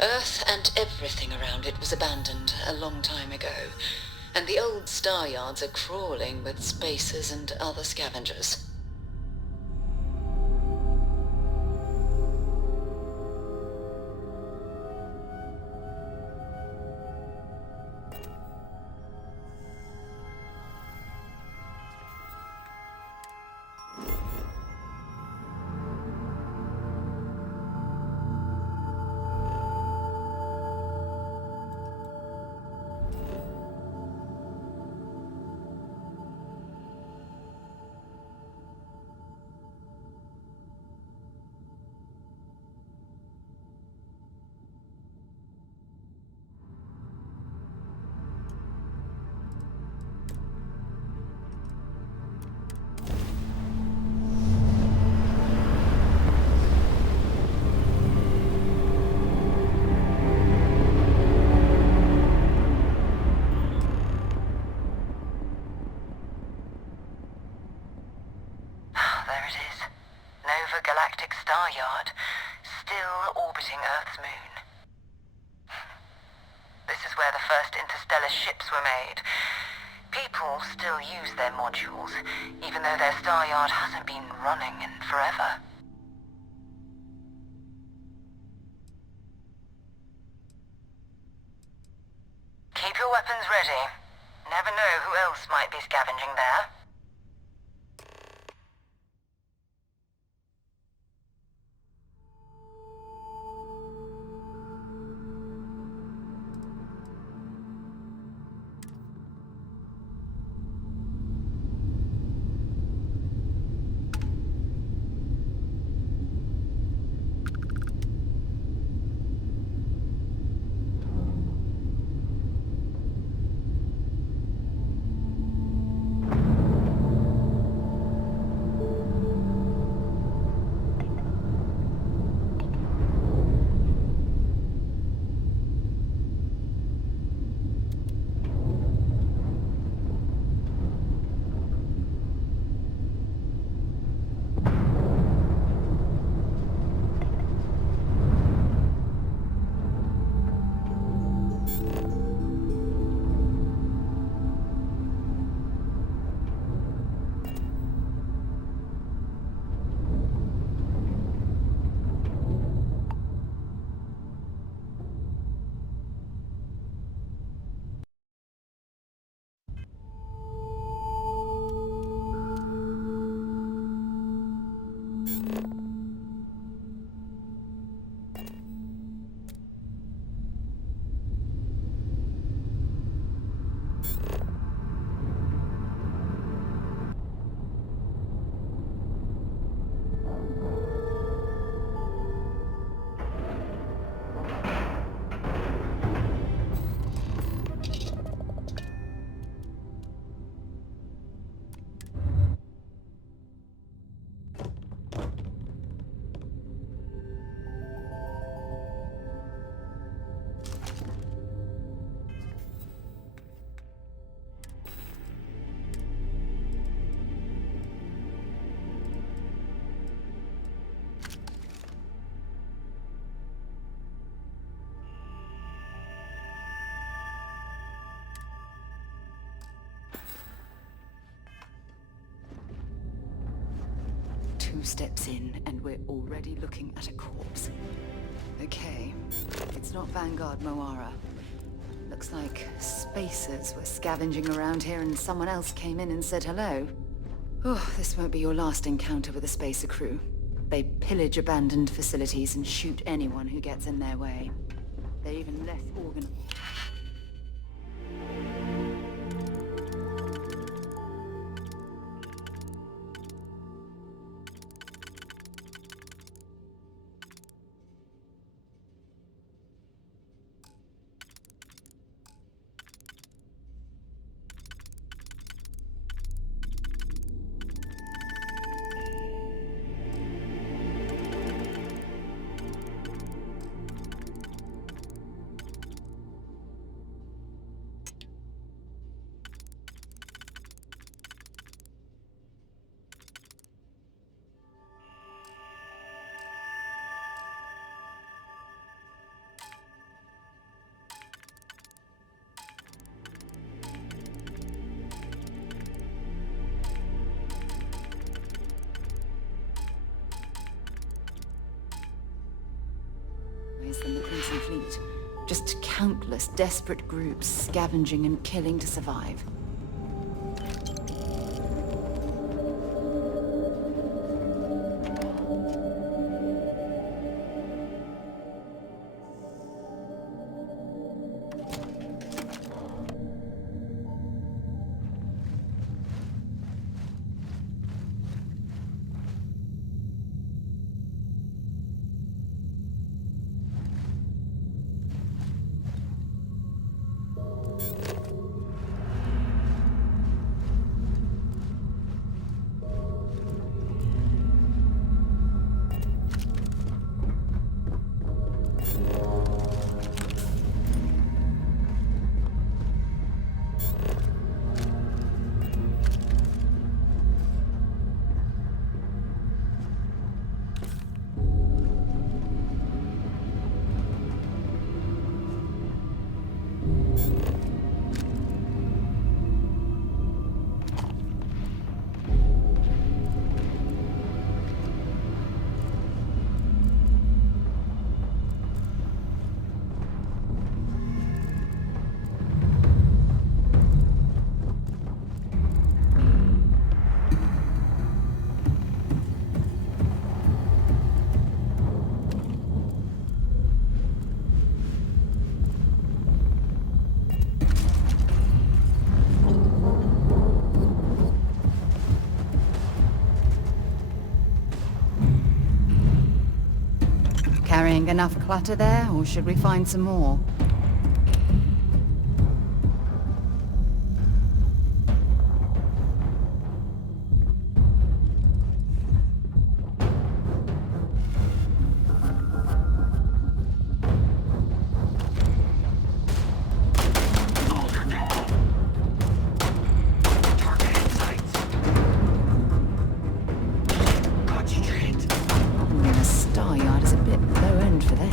Earth and everything around it was abandoned a long time ago, and the old star yards are crawling with spacers and other scavengers. where the first interstellar ships were made. People still use their modules, even though their star yard hasn't been running in forever. Keep your weapons ready. Never know who else might be scavenging there. Two steps in, and we're already looking at a corpse. Okay, it's not Vanguard Moara. Looks like spacers were scavenging around here and someone else came in and said hello. Oh, this won't be your last encounter with a spacer crew. They pillage abandoned facilities and shoot anyone who gets in their way. They're even less organized. Than the Crimson Fleet. Just countless desperate groups scavenging and killing to survive. Carrying enough clutter there, or should we find some more? The Star Yard is a bit low end for them.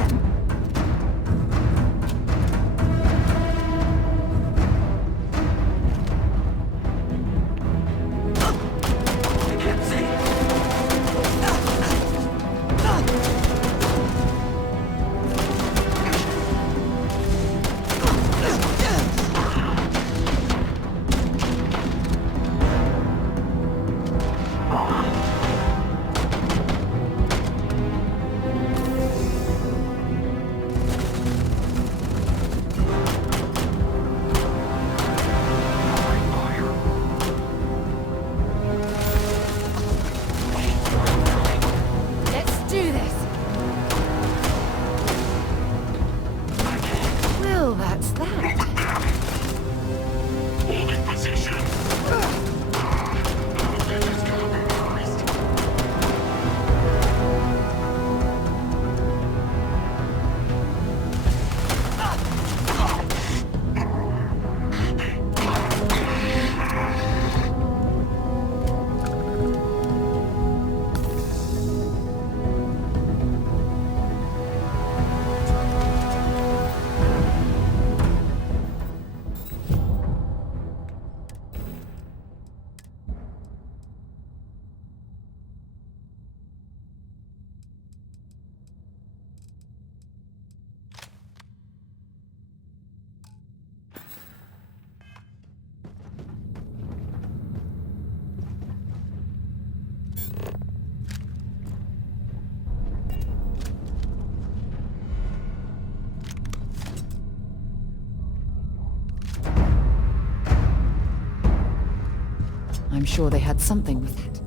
I'm sure they had something with it.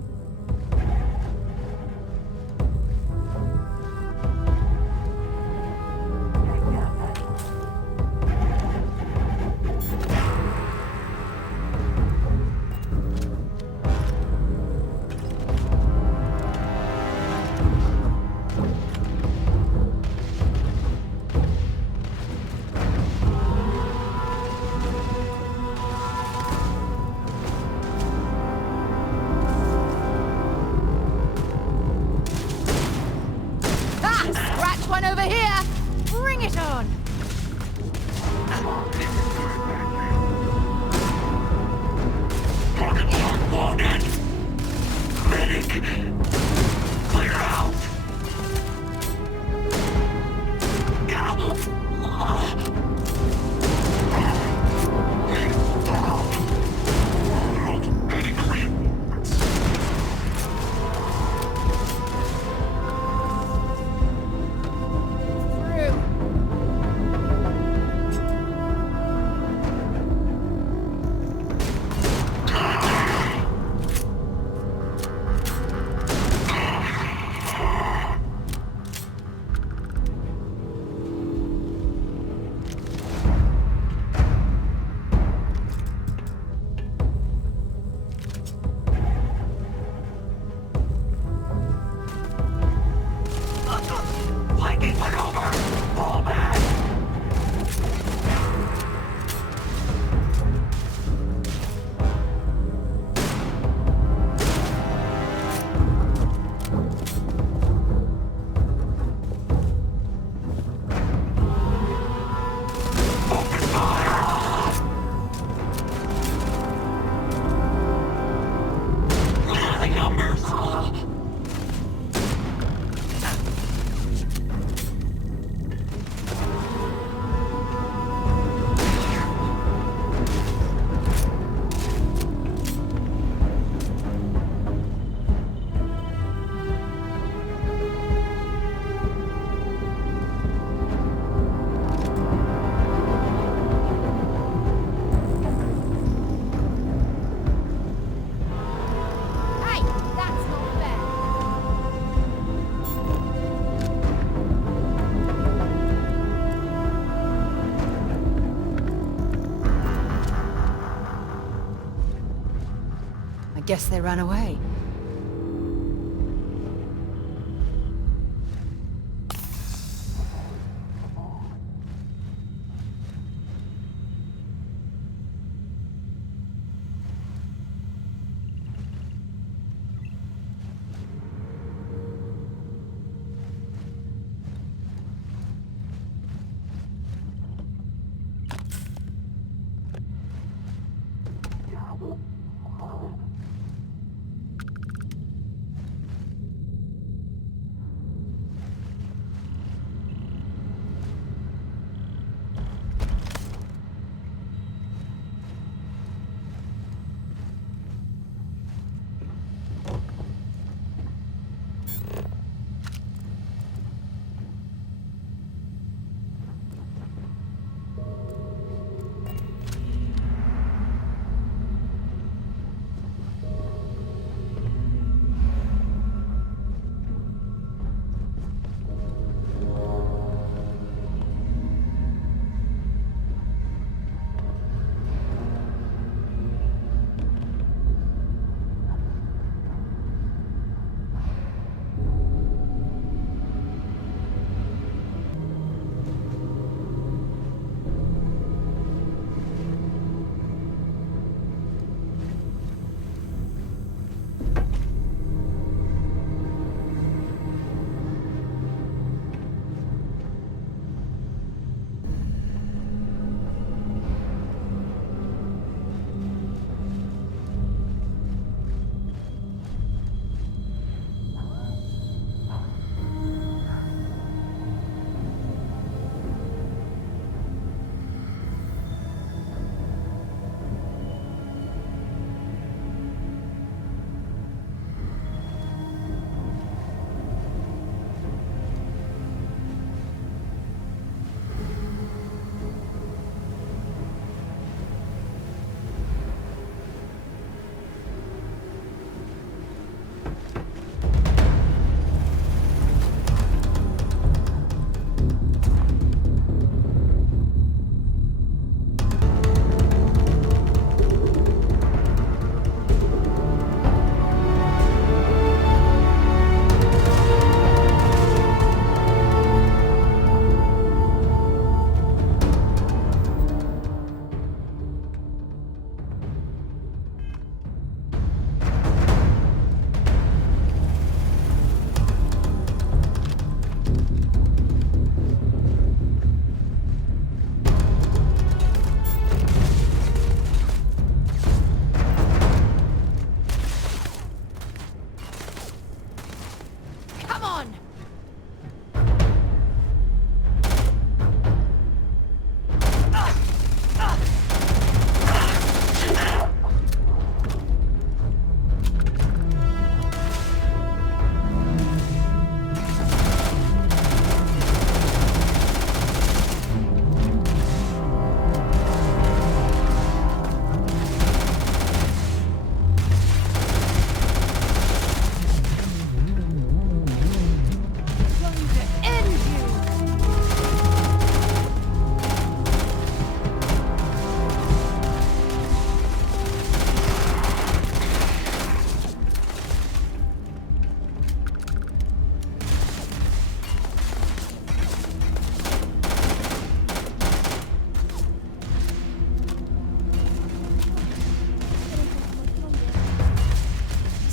One over here! Bring it on! Target lock wanted. Medic. Clear out. Guess they ran away.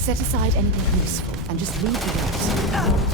Set aside anything useful and just leave the rest.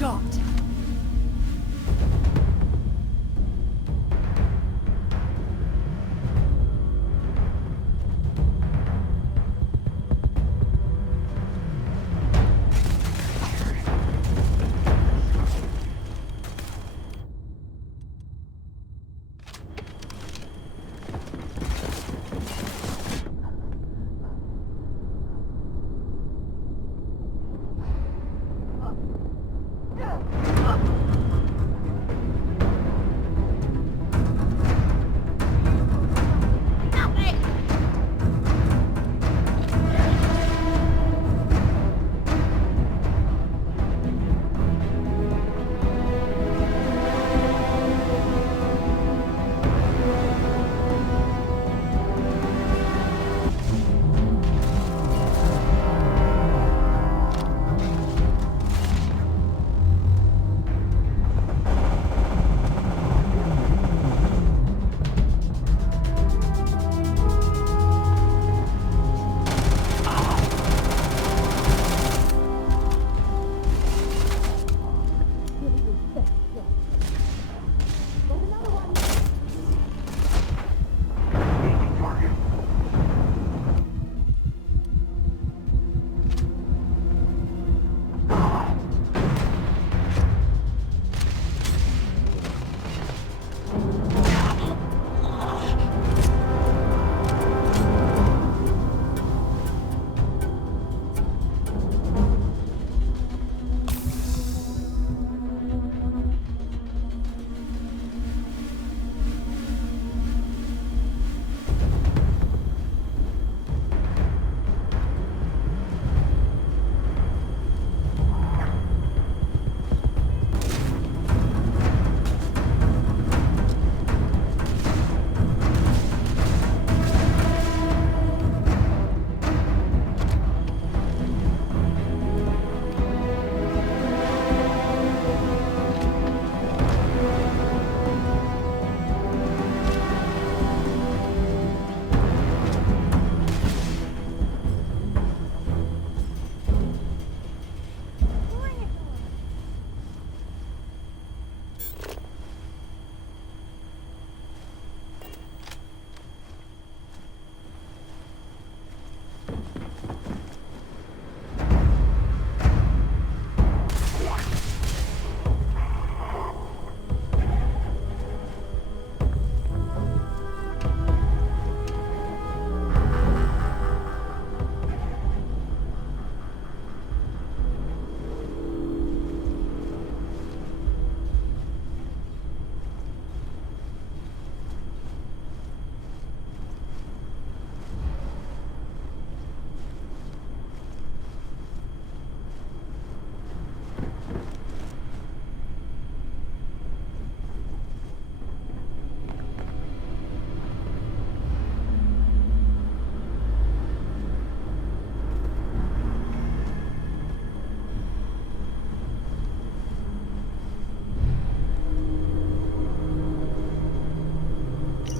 got?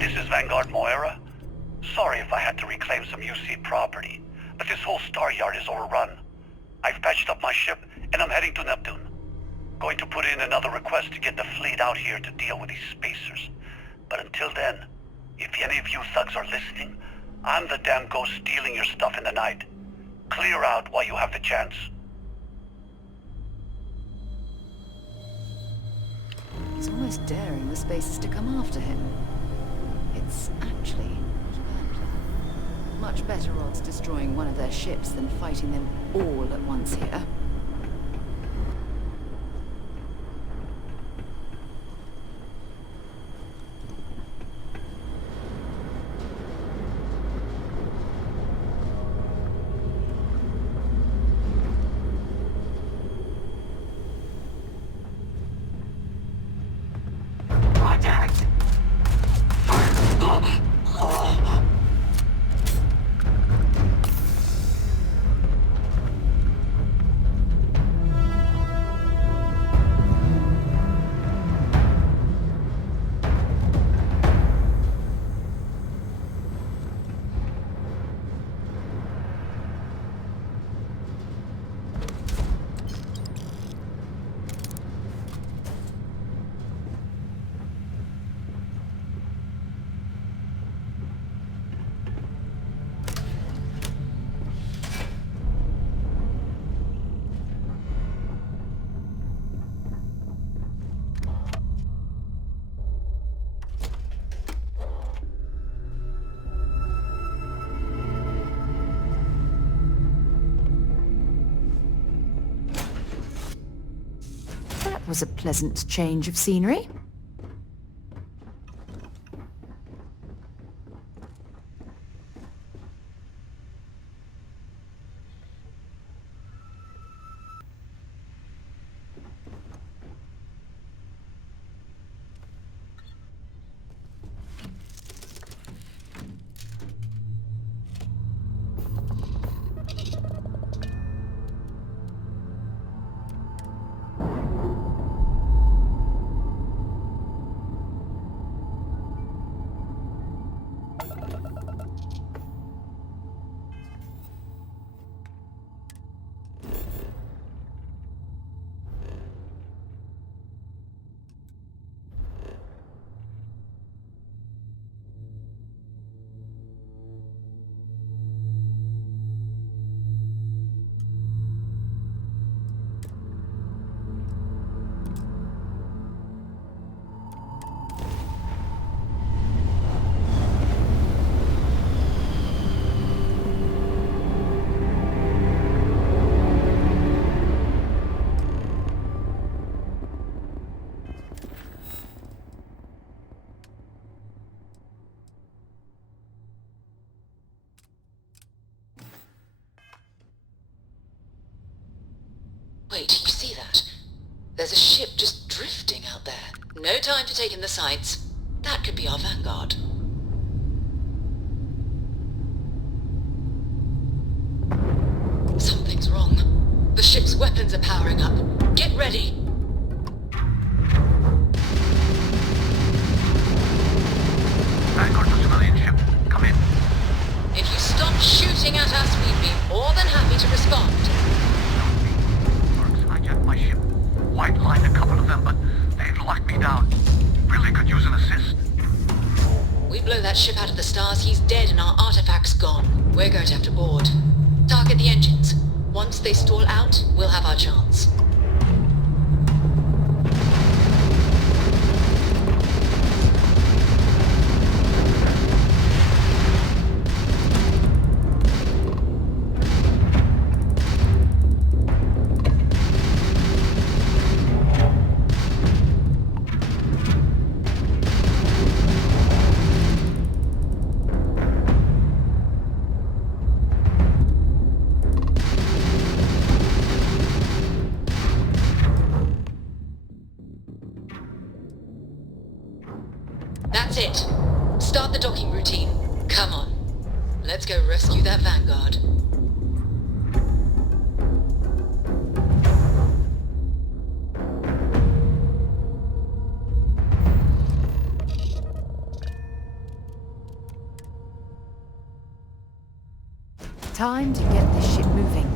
This is Vanguard Moira. Sorry if I had to reclaim some UC property, but this whole star yard is overrun. I've patched up my ship, and I'm heading to Neptune. Going to put in another request to get the fleet out here to deal with these spacers. But until then, if any of you thugs are listening, I'm the damn ghost stealing your stuff in the night. Clear out while you have the chance. He's almost daring the spacers to come after him. It's actually not a bad plan. Much better odds destroying one of their ships than fighting them all at once here. was a pleasant change of scenery. Wait, you see that? There's a ship just drifting out there. No time to take in the sights. That could be our vanguard. Something's wrong. The ship's weapons are powering up. Get ready! Vanguard to civilian ship. Come in. If you stop shooting at us, we'd be more than happy to respond. Hijacked my ship. White lined a couple of them, but they've locked me down. Really could use an assist. We blow that ship out of the stars, he's dead and our artifact's gone. We're going to have to board. Target the engines. Once they stall out, we'll have our chance. That's it. Start the docking routine. Come on. Let's go rescue that Vanguard. Time to get this ship moving.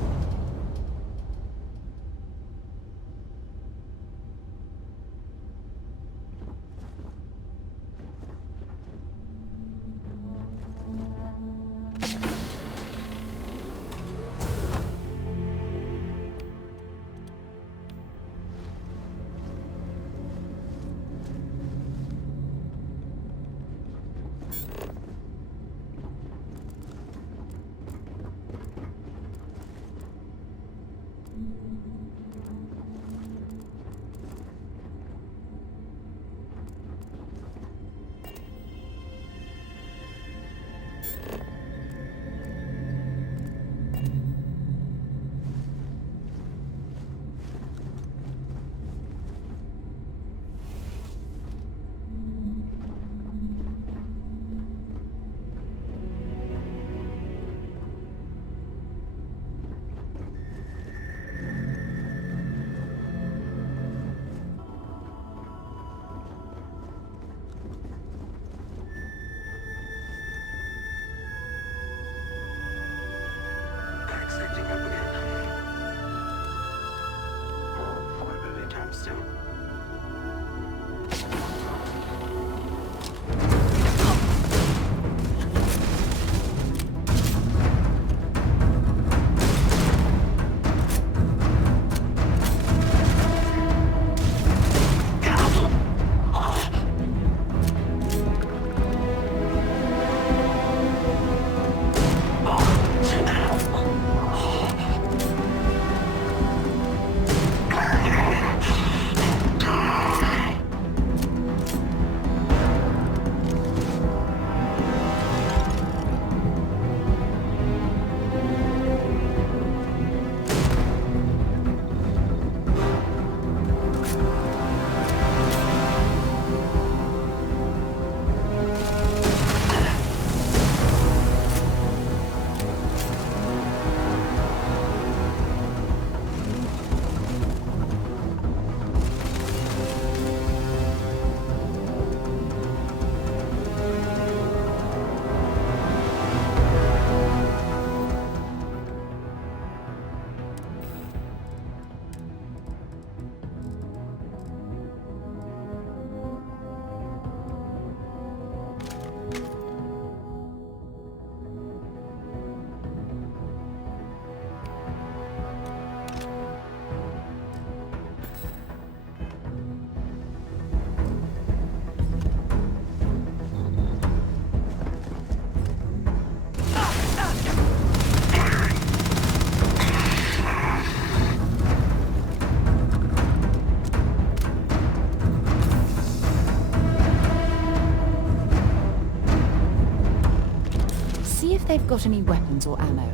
if they've got any weapons or ammo.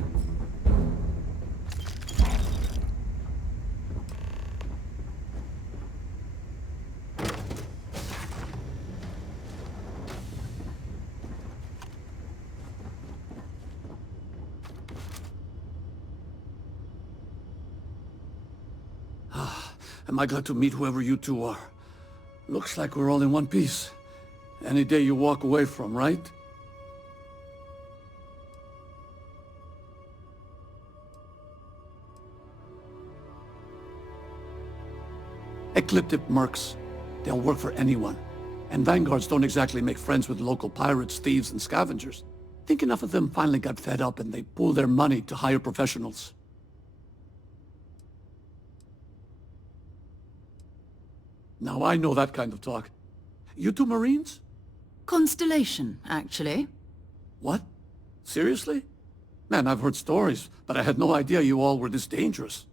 Am I glad to meet whoever you two are. Looks like we're all in one piece. Any day you walk away from, right? Ecliptic mercs. They'll work for anyone. And vanguards don't exactly make friends with local pirates, thieves, and scavengers. Think enough of them finally got fed up and they pool their money to hire professionals. Now I know that kind of talk. You two Marines? Constellation, actually. What? Seriously? Man, I've heard stories, but I had no idea you all were this dangerous.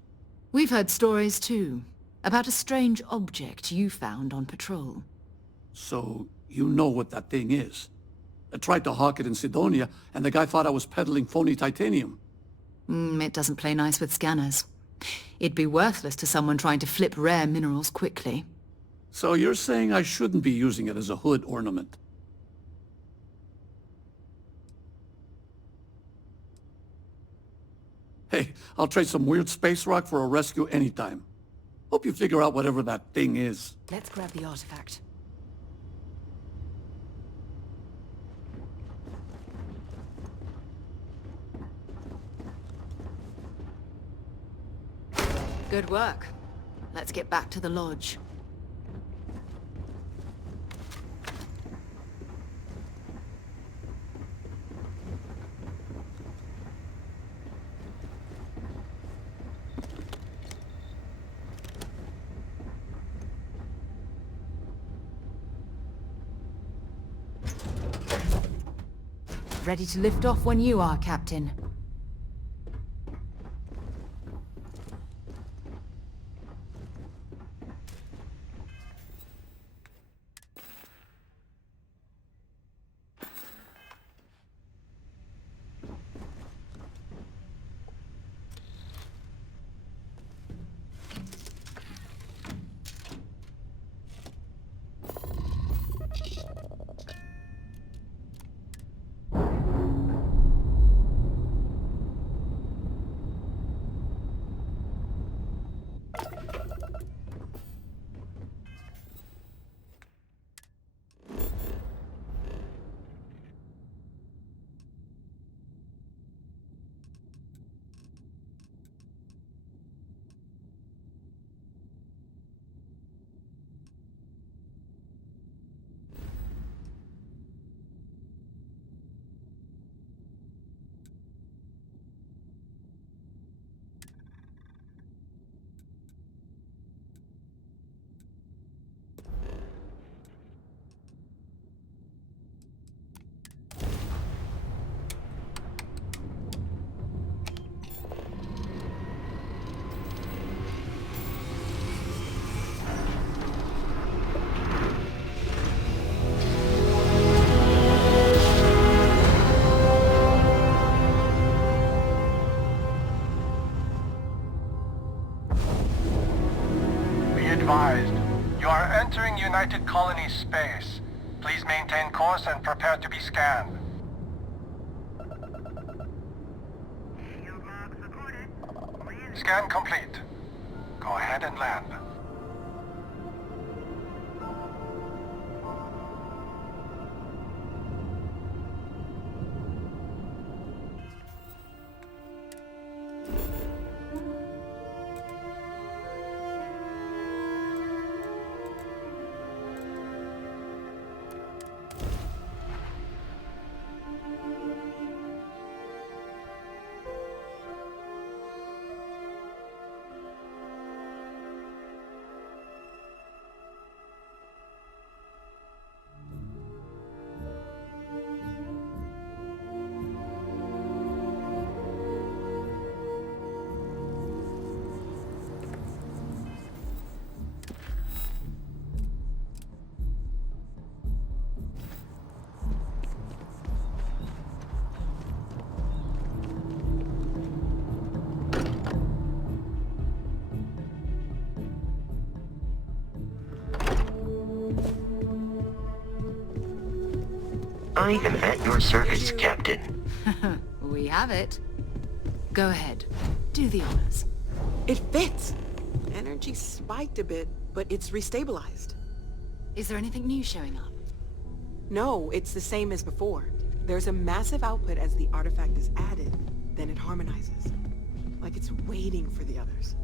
We've heard stories too, about a strange object you found on patrol. So, you know what that thing is? I tried to hawk it in Sidonia, and the guy thought I was peddling phony titanium. It doesn't play nice with scanners. It'd be worthless to someone trying to flip rare minerals quickly. So you're saying I shouldn't be using it as a hood ornament? Hey, I'll trade some weird space rock for a rescue anytime. Hope you figure out whatever that thing is. Let's grab the artifact. Good work. Let's get back to the lodge. Ready to lift off when you are, Captain. Advised. You are entering United Colony space. Please maintain course and prepare to be scanned. Scan complete. Go ahead and land. I am at your service, Captain. We have it. Go ahead. Do the honors. It fits! Energy spiked a bit, but it's restabilized. Is there anything new showing up? No, it's the same as before. There's a massive output as the artifact is added, then it harmonizes. Like it's waiting for the others.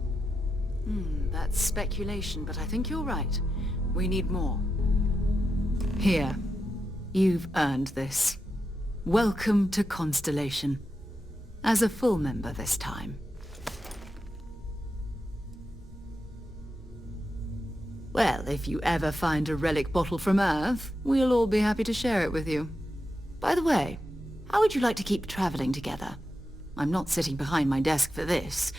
That's speculation, but I think you're right. We need more. Here. You've earned this. Welcome to Constellation. As a full member this time. Well, if you ever find a relic bottle from Earth, we'll all be happy to share it with you. By the way, how would you like to keep traveling together? I'm not sitting behind my desk for this.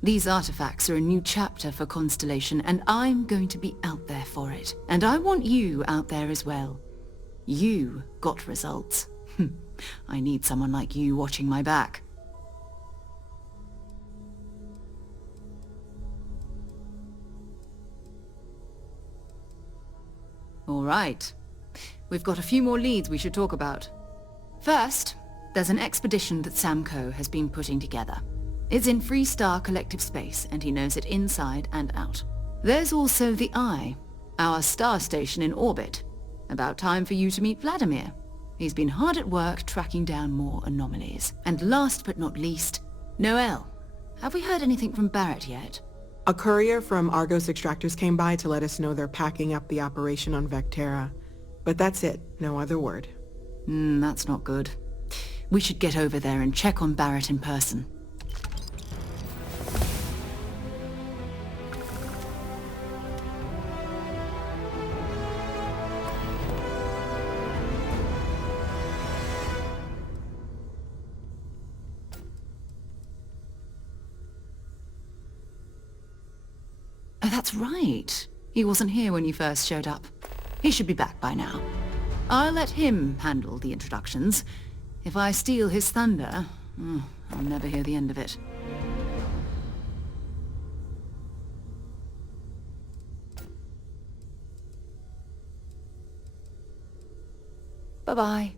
These artifacts are a new chapter for Constellation, and I'm going to be out there for it. And I want you out there as well. You got results. I need someone like you watching my back. All right. We've got a few more leads we should talk about. First, there's an expedition that Samco has been putting together. It's in Freestar Collective Space, and he knows it inside and out. There's also the Eye, our star station in orbit. About time for you to meet Vladimir. He's been hard at work tracking down more anomalies. And last but not least, Noel. Have we heard anything from Barrett yet? A courier from Argos Extractors came by to let us know they're packing up the operation on Vectera. But that's it. No other word. That's not good. We should get over there and check on Barrett in person. Oh, that's right. He wasn't here when you first showed up. He should be back by now. I'll let him handle the introductions. If I steal his thunder, I'll never hear the end of it. Bye-bye.